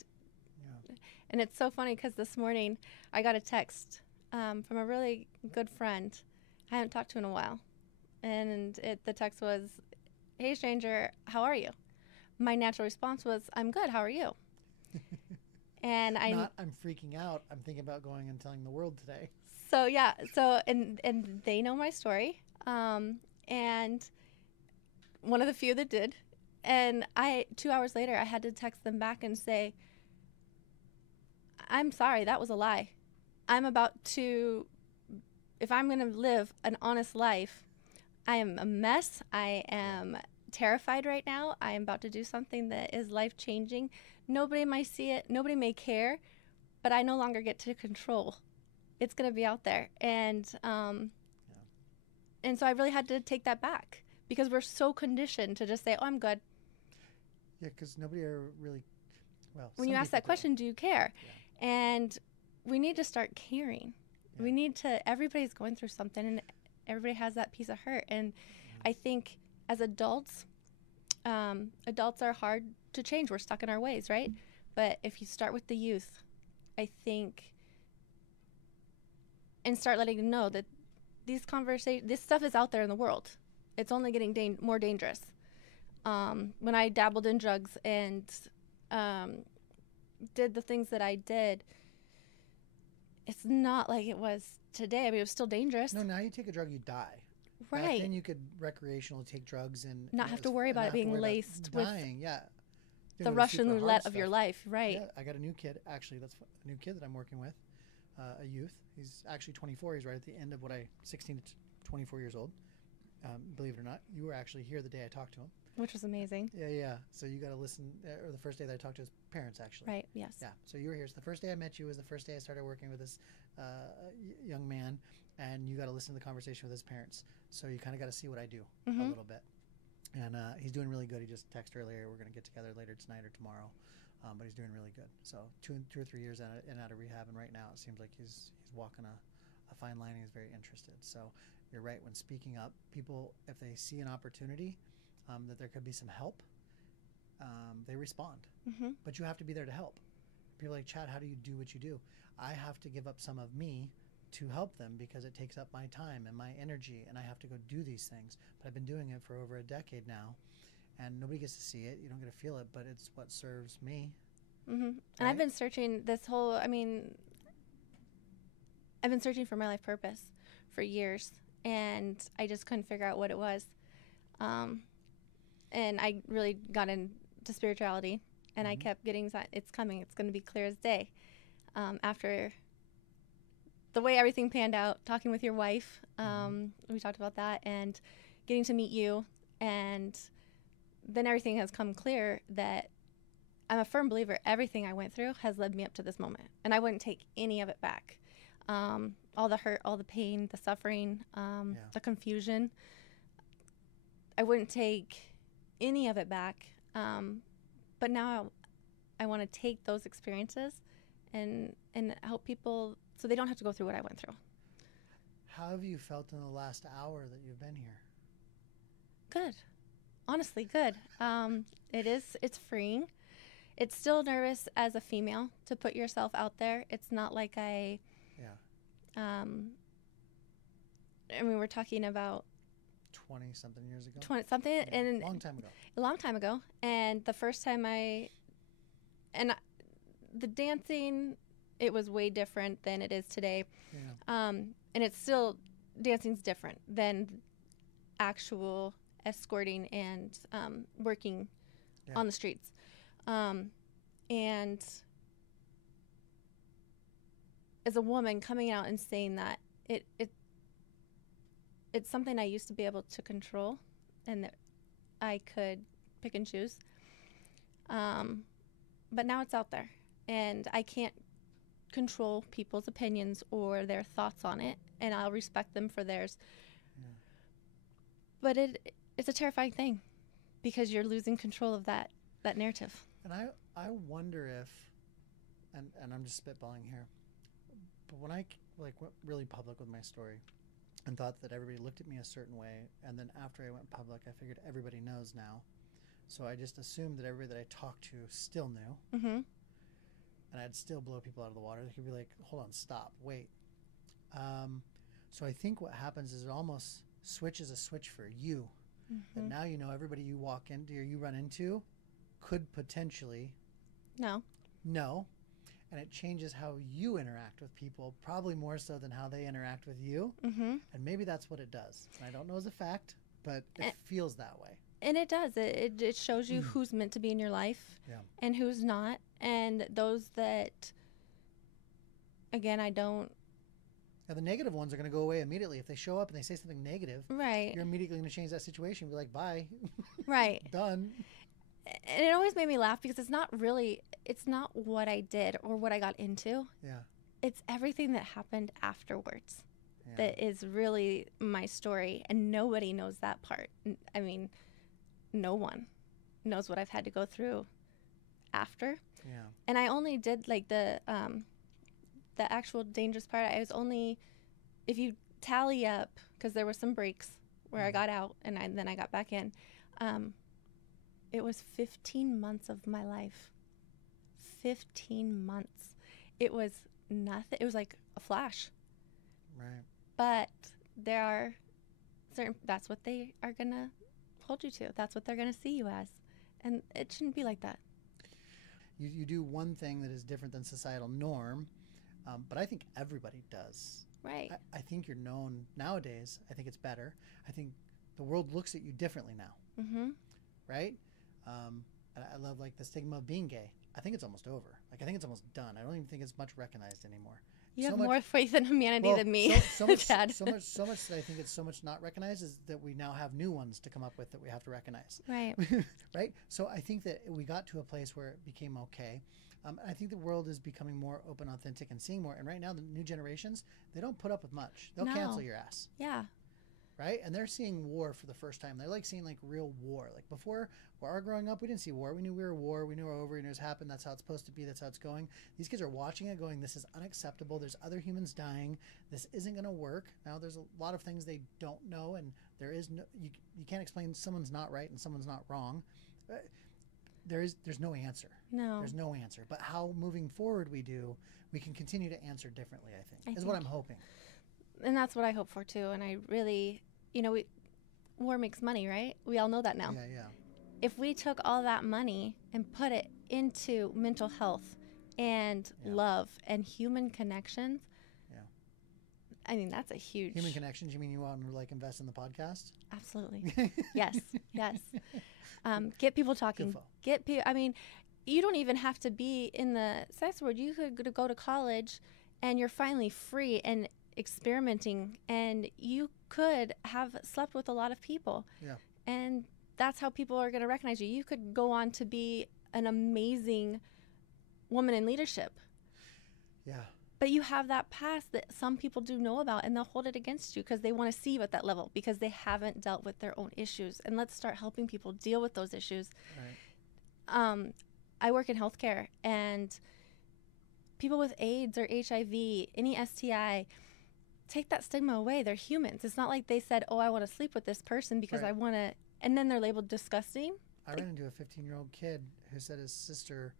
it's so funny because this morning I got a text from a really good friend I haven't talked to in a while. And the text was, hey, stranger, how are you? My natural response was, I'm good. How are you? And I'm freaking out. I'm thinking about going and telling the world today. So, yeah. So, and they know my story. And one of the few that did. And 2 hours later, I had to text them back and say, I'm sorry, that was a lie. If I'm going to live an honest life, I am a mess. I am terrified right now. I am about to do something that is life-changing. Nobody might see it. Nobody may care. But I no longer get to control. It's going to be out there. And so I really had to take that back. Because we're so conditioned to just say, oh, I'm good. Yeah, because nobody ever really, well, When some you ask people that do. question, do you care? Yeah. And we need to start caring. Yeah. We need to, everybody's going through something and everybody has that piece of hurt. And I think as adults, adults are hard to change. We're stuck in our ways, right? But if you start with the youth, I think, and start letting them know that this stuff is out there in the world. It's only getting more dangerous. When I dabbled in drugs and did the things that I did, it's not like it was today. I mean, it was still dangerous. No, now you take a drug, you die. Back Right. then you could recreationally take drugs and Not have to worry about it being laced with dying. Yeah. the Russian roulette of your life. Right. Yeah, I got a new kid. Actually, that's a new kid that I'm working with, a youth. He's actually 24. He's right at the end of 16 to 24 years old. Believe it or not, you were actually here the day I talked to him. Which was amazing. Yeah. So you got to listen, or the first day that I talked to his parents, actually. Right. Yes. Yeah. So you were here. So the first day I met you was the first day I started working with this young man, and you got to listen to the conversation with his parents. So you kind of got to see what I do a little bit. And he's doing really good. He just texted earlier. We're going to get together later tonight or tomorrow. But he's doing really good. So two or 3 years out of rehab, and right now it seems like he's walking a fine line. He's very interested. So you're right. When speaking up, people, if they see an opportunity that there could be some help, they respond. But you have to be there to help. People are like, Chad, how do you do what you do? I have to give up some of me to help them because it takes up my time and my energy, and I have to go do these things. But I've been doing it for over a decade now, and nobody gets to see it. You don't get to feel it, but it's what serves me. And Right? I've been searching I've been searching for my life purpose for years, and I just couldn't figure out what it was. And I really got into spirituality, and I kept getting that it's coming. It's going to be clear as day. After the way everything panned out, talking with your wife, we talked about that, and getting to meet you, and then everything has come clear that I'm a firm believer everything I went through has led me up to this moment, and I wouldn't take any of it back. All the hurt, all the pain, the suffering, the confusion. I wouldn't take any of it back. But now I want to take those experiences and help people so they don't have to go through what I went through. How have you felt in the last hour that you've been here? Good. Honestly, good. It's freeing. It's still nervous as a female to put yourself out there. It's not like I mean, we're talking about 20-something years ago. 20-something, Yeah, and long time ago. a long time ago. And the first time the dancing, it was way different than it is today. Yeah. And it's still, dancing's different than actual escorting and working on the streets. And as a woman coming out and saying that it's something I used to be able to control and that I could pick and choose. But now it's out there, and I can't control people's opinions or their thoughts on it, and I'll respect them for theirs. Yeah. But it's a terrifying thing because you're losing control of that narrative. And I wonder if, and I'm just spitballing here, but when I went really public with my story and thought that everybody looked at me a certain way, and then after I went public, I figured everybody knows now. So I just assumed that everybody that I talked to still knew. And I'd still blow people out of the water. They could be like, hold on, stop, wait. So I think what happens is it almost switches a switch for you. That now you know everybody you walk into or you run into could potentially know. And it changes how you interact with people, probably more so than how they interact with you. And maybe that's what it does. And I don't know as a fact, but it feels that way. And it does. It shows you who's meant to be in your life and who's not. And those that, again, I don't. Now, the negative ones are going to go away immediately. If they show up and they say something negative, right, you're immediately going to change that situation. Be like, bye. Right. Done. And it always made me laugh because it's not what I did or what I got into. Yeah. It's everything that happened afterwards that is really my story. And nobody knows that part. I mean, no one. knows what I've had to go through after. Yeah. And I only did like the actual dangerous part. I was only, if you tally up, because there were some breaks where I got out and then I got back in. It was 15 months of my life. 15 months. It was nothing. It was like a flash. Right. But there are certain, that's what they are going to hold you to. That's what they're going to see you as. And it shouldn't be like that. You do one thing that is different than societal norm, but I think everybody does. Right. I think you're known nowadays. I think it's better. I think the world looks at you differently now. Mm-hmm. Right? I love like the stigma of being gay. I think it's almost over. Like I think it's almost done. I don't even think it's much recognized anymore. You have more faith in humanity than me, so much, Dad. so much that I think it's so much not recognized is that we now have new ones to come up with that we have to recognize. Right. Right. So I think that we got to a place where it became okay. I think the world is becoming more open, authentic, and seeing more. And right now, the new generations, they don't put up with much. They'll cancel your ass. Yeah. Right? And they're seeing war for the first time. They're like seeing like real war. Like before, our growing up, we didn't see war. We knew we were at war. We knew it was over. We knew it was happened. That's how it's supposed to be. That's how it's going. These kids are watching it going, this is unacceptable. There's other humans dying. This isn't going to work. Now, there's a lot of things they don't know. And there is no, you can't explain someone's not right and someone's not wrong. There's no answer. No. There's no answer. But how moving forward we can continue to answer differently, I think. What I'm hoping. And that's what I hope for too. And I really, war makes money, right? We all know that now. Yeah. If we took all that money and put it into mental health and love and human connections, I mean, that's a huge... Human connections, you mean you want to like invest in the podcast? Absolutely. Yes. Get people talking. I mean, you don't even have to be in the sex world. You could go to college and you're finally free and experimenting, and you could have slept with a lot of people. Yeah. And that's how people are going to recognize you. You could go on to be an amazing woman in leadership. Yeah. But you have that past that some people do know about, and they'll hold it against you because they want to see you at that level because they haven't dealt with their own issues. And let's start helping people deal with those issues. Right. I work in healthcare, and people with AIDS or HIV, any STI, take that stigma away. They're humans. It's not like they said, oh, I want to sleep with this person because I want to, and then they're labeled disgusting. I ran into a 15-year-old kid who said his sister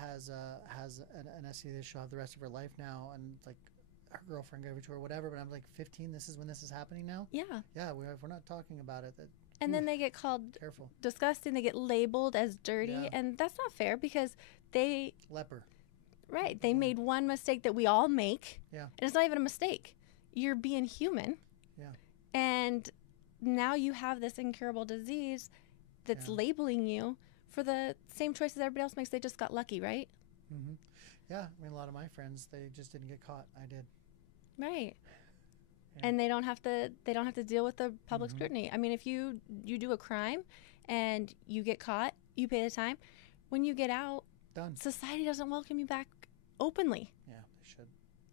has an STD that she'll have the rest of her life now, and like her girlfriend gave it to her, whatever. But I'm like, 15. This is when this is happening now. Yeah. Yeah. We're not talking about it. And then they get called disgusting. They get labeled as dirty, and that's not fair because they leper. Right. They made one mistake that we all make. Yeah. And it's not even a mistake. You're being human. Yeah. And now you have this incurable disease that's labeling you for the same choices everybody else makes. They just got lucky, right? Mm-hmm. Yeah. I mean, a lot of my friends, they just didn't get caught. I did. Right. Yeah. And they don't have to deal with the public scrutiny. I mean, if you do a crime and you get caught, you pay the time. When you get out, done. Society doesn't welcome you back openly. Yeah, they should.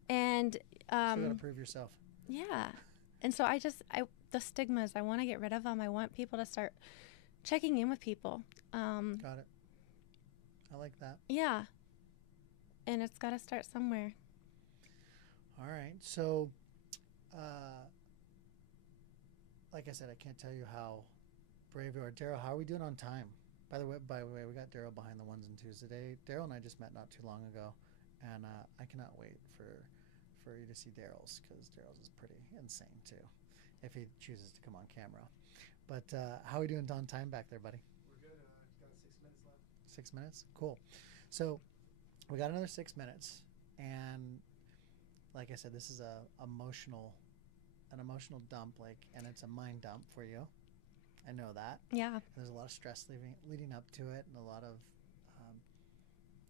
And you got to prove yourself. Yeah. And so the stigmas, I want to get rid of them. I want people to start checking in with people. Got it. I like that. Yeah. And it's got to start somewhere. All right. So, like I said, I can't tell you how brave you are. Daryl, how are we doing on time? By the way, we got Daryl behind the ones and twos today. Daryl and I just met not too long ago, and I cannot wait for you to see Daryl's, because Daryl's is pretty insane too, if he chooses to come on camera. But how are we doing on time back there, buddy? We're good. Got 6 minutes left. 6 minutes? Cool. So we got another 6 minutes, and like I said, this is an emotional dump, and it's a mind dump for you. I know that. Yeah. There's a lot of stress leading up to it, and a lot of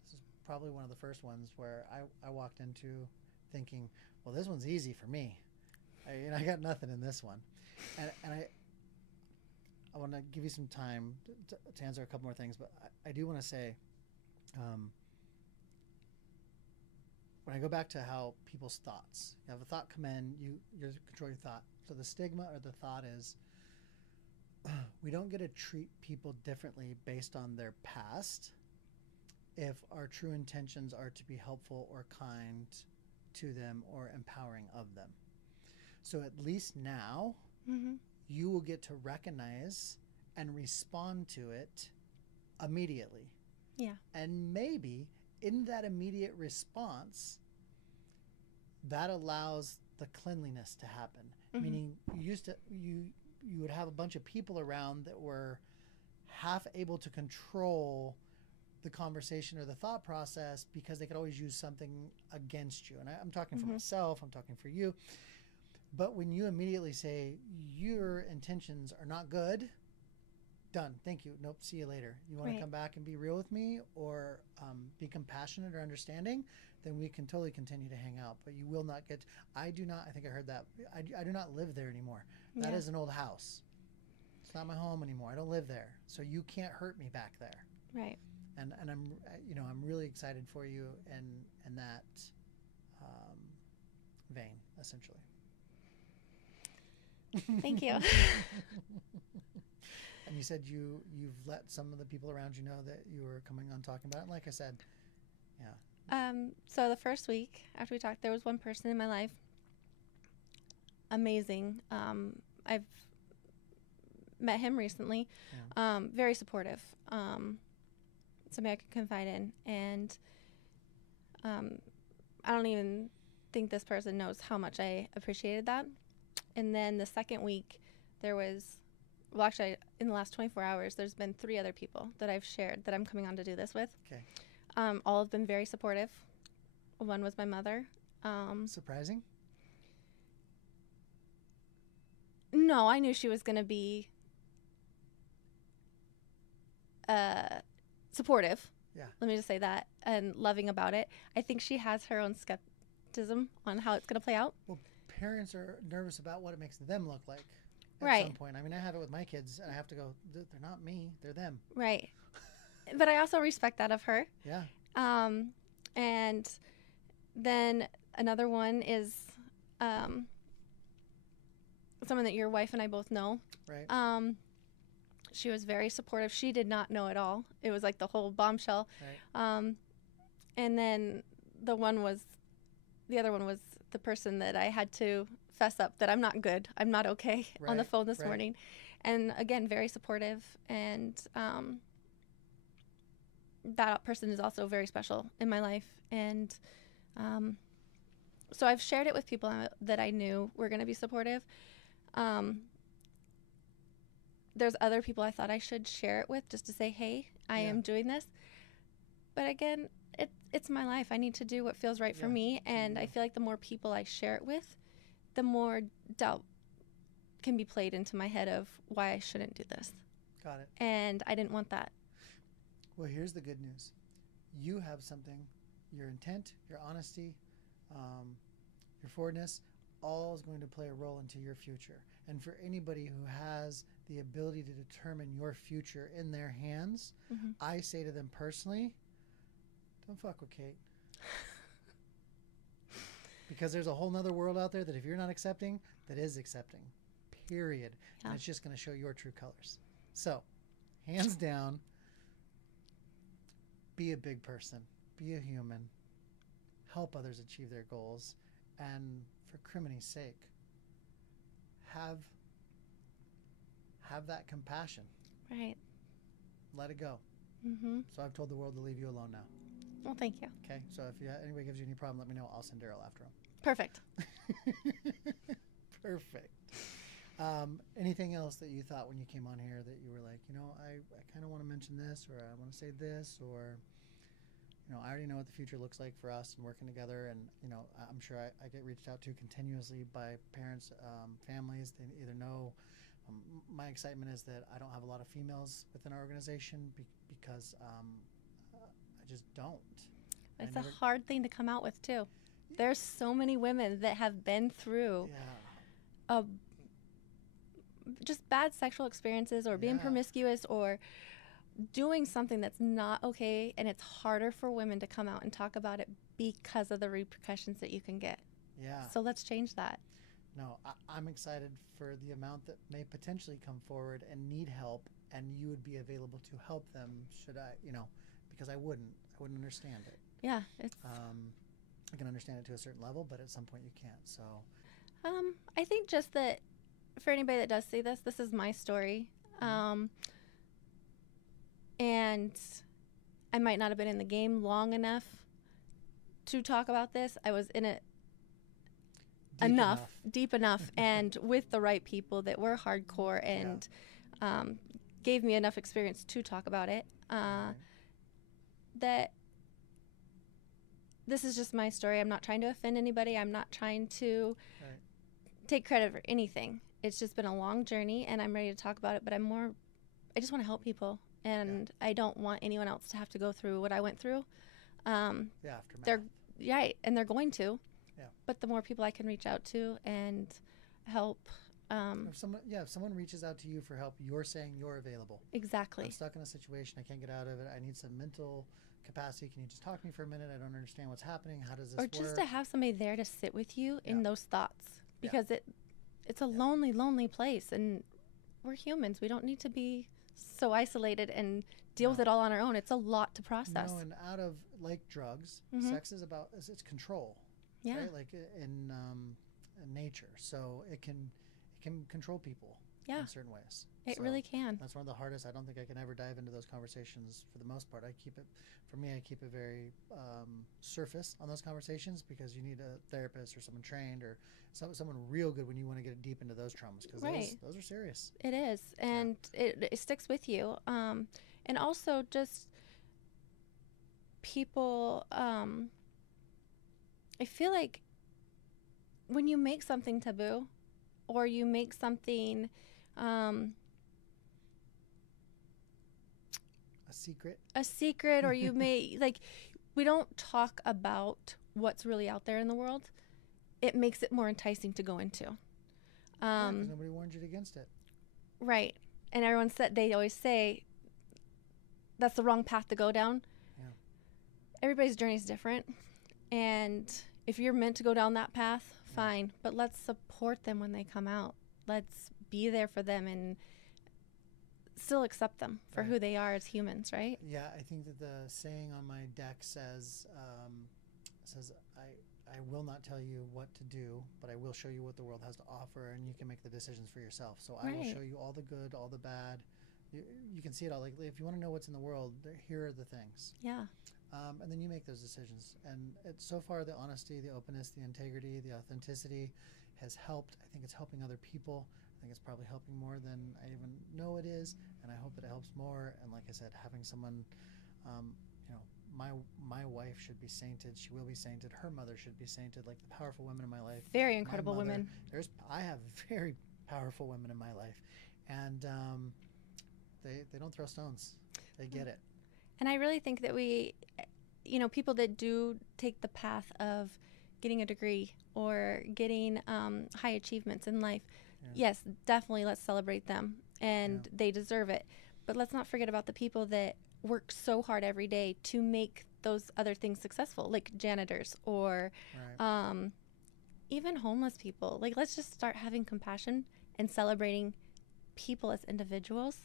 this is probably one of the first ones where I walked into thinking, well, this one's easy for me. I got nothing in this one, and I want to give you some time to answer a couple more things, but I do want to say, when I go back to how people's thoughts, you have a thought come in, you control your thought. So the stigma or the thought is, we don't get to treat people differently based on their past if our true intentions are to be helpful or kind to them or empowering of them. So at least now Mm-hmm. you will get to recognize and respond to it immediately. Yeah. And maybe in that immediate response, that allows the cleanliness to happen. Mhm. Meaning you would have a bunch of people around that were half able to control the conversation or the thought process because they could always use something against you. And I'm talking for Mhm. myself, I'm talking for you. But when you immediately say your intentions are not good, done. Thank you. Nope. See you later. You want Right. to come back and be real with me or be compassionate or understanding, then we can totally continue to hang out. But you will not get, I do not, I think I heard that. I do not live there anymore. That Yeah. is an old house. It's not my home anymore. I don't live there. So you can't hurt me back there. Right. And I'm really excited for you in that vein, essentially. Thank you. And you said you've let some of the people around you know that you were coming on talking about it. And like I said, So the first week after we talked, there was one person in my life. Amazing. I've met him recently. Very supportive. Somebody I could confide in, and I don't even think this person knows how much I appreciated that. And then the second week, there was, well, actually, in the last 24 hours, there's been 3 other people that I've shared that I'm coming on to do this with. Okay. All have been very supportive. One was my mother. Surprising? No, I knew she was going to be supportive. Yeah. Let me just say that, and loving about it. I think she has her own skepticism on how it's going to play out. Well, parents are nervous about what it makes them look like at Right. some point. I mean, I have it with my kids, and I have to go, they're not me, they're them. Right. But I also respect that of her. Yeah. And then another one is someone that your wife and I both know. Right. She was very supportive. She did not know at all. It was like the whole bombshell. Right. And then the other one was the person that I had to fess up that I'm not good. I'm not okay on the Right, phone this right. morning. And again, very supportive. And that person is also very special in my life. And so I've shared it with people that I knew were going to be supportive. There's other people I thought I should share it with just to say, hey, I Yeah. am doing this. But again, it's my life. I need to do what feels right for Yeah, me. And I absolutely. feel like the more people I share it with, the more doubt can be played into my head of why I shouldn't do this. Got it. And I didn't want that. Well, here's the good news. You have something, your intent, your honesty, your forwardness, all is going to play a role into your future. And for anybody who has the ability to determine your future in their hands, Mhm. I say to them personally, don't fuck with Kate. Because there's a whole nother world out there that if you're not accepting, that is accepting. Period. Yeah. And it's just going to show your true colors. So, hands down, be a big person, be a human, help others achieve their goals, and for criminy's sake, have that compassion. Right. Let it go. Mm-hmm. So I've told the world to leave you alone now. Well, thank you. Okay, so if anybody gives you any problem, let me know. I'll send Daryl after Perfect. him. Perfect. Anything else that you thought when you came on here that you were like, I kind of want to mention this, or I want to say this, or, I already know what the future looks like for us and working together. And, I'm sure I get reached out to continuously by parents, families. They either know, my excitement is that I don't have a lot of females within our organization because I just don't. It's I a never- hard thing to come out with, too. There's so many women that have been through Yeah. just bad sexual experiences or being Yeah. promiscuous or doing something that's not okay, and it's harder for women to come out and talk about it because of the repercussions that you can get. Yeah. So let's change that. No, I'm excited for the amount that may potentially come forward and need help, and you would be available to help them. Should I, because I wouldn't understand it. Yeah, it's. I can understand it to a certain level, but at some point you can't. So, I think just that for anybody that does see this, this is my story, and I might not have been in the game long enough to talk about this. I was in it deep enough, and with the right people that were hardcore and gave me enough experience to talk about it. That this is just my story. I'm not trying to offend anybody. I'm not trying to take credit for anything. It's just been a long journey, and I'm ready to talk about it. But I just want to help people, and I don't want anyone else to have to go through what I went through. Aftermath. And they're going to. Yeah. But the more people I can reach out to and help. If someone reaches out to you for help, you're saying you're available. Exactly. I'm stuck in a situation. I can't get out of it. I need some mental capacity. Can you just talk to me for a minute? I don't understand what's happening. How does this work? Or just to have somebody there to sit with you in those thoughts, because it's a lonely, lonely place, and we're humans. We don't need to be so isolated and deal with it all on our own. It's a lot to process. No, and out of, like drugs, sex is about it's control. Yeah. Right? Like in nature, so it can control people in certain ways. It really can. That's one of the hardest. I don't think I can ever dive into those conversations for the most part. I keep it very surface on those conversations, because you need a therapist or someone trained or someone real good when you want to get deep into those traumas, because those are serious. It is, and it sticks with you. And also just people, I feel like when you make something taboo, or you make something a secret, or you may we don't talk about what's really out there in the world, it makes it more enticing to go into. 'Cause nobody warned you against it. Right. And they always say that's the wrong path to go down. Yeah. Everybody's journey is different, and if you're meant to go down that path, fine, but let's support them when they come out. Let's be there for them and still accept them for who they are as humans, right? Yeah, I think that the saying on my deck says, I will not tell you what to do, but I will show you what the world has to offer, and you can make the decisions for yourself. So I will show you all the good, all the bad. You can see it all. Like, if you want to know what's in the world, here are the things. Yeah. And then you make those decisions. And so far, the honesty, the openness, the integrity, the authenticity has helped. I think it's helping other people. I think it's probably helping more than I even know it is, and I hope that it helps more. And like I said, having someone, my wife should be sainted. She will be sainted. Her mother should be sainted. Like the powerful women in my life. Very incredible women. I have very powerful women in my life, and they don't throw stones. They get it. And I really think that we, people that do take the path of getting a degree or getting high achievements in life, yes, definitely let's celebrate them, and they deserve it. But let's not forget about the people that work so hard every day to make those other things successful, like janitors or even homeless people. Like, let's just start having compassion and celebrating people as individuals,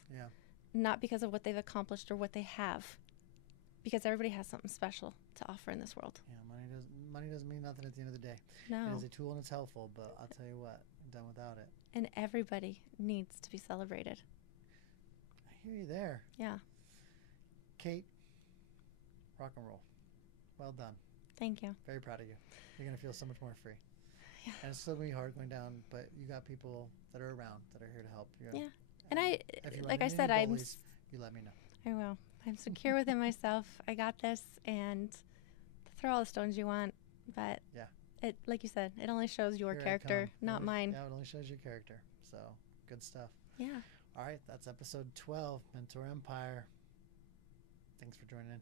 not because of what they've accomplished or what they have, because everybody has something special to offer in this world. Yeah, money doesn't mean nothing at the end of the day. No. It is a tool and it's helpful, but I'll tell you what, I'm done without it. And everybody needs to be celebrated. I hear you there. Yeah. Kate, rock and roll. Well done. Thank you. Very proud of you. You're going to feel so much more free. Yeah. And it's still going to be hard going down, but you got people that are around that are here to help. Yeah. And like I said, you let me know. I will. I'm secure within myself. I got this, and throw all the stones you want, but it, like you said, it only shows your character, not mine. Yeah, it only shows your character. So, good stuff. Yeah. All right, that's episode 12, Mentor Empire. Thanks for joining in.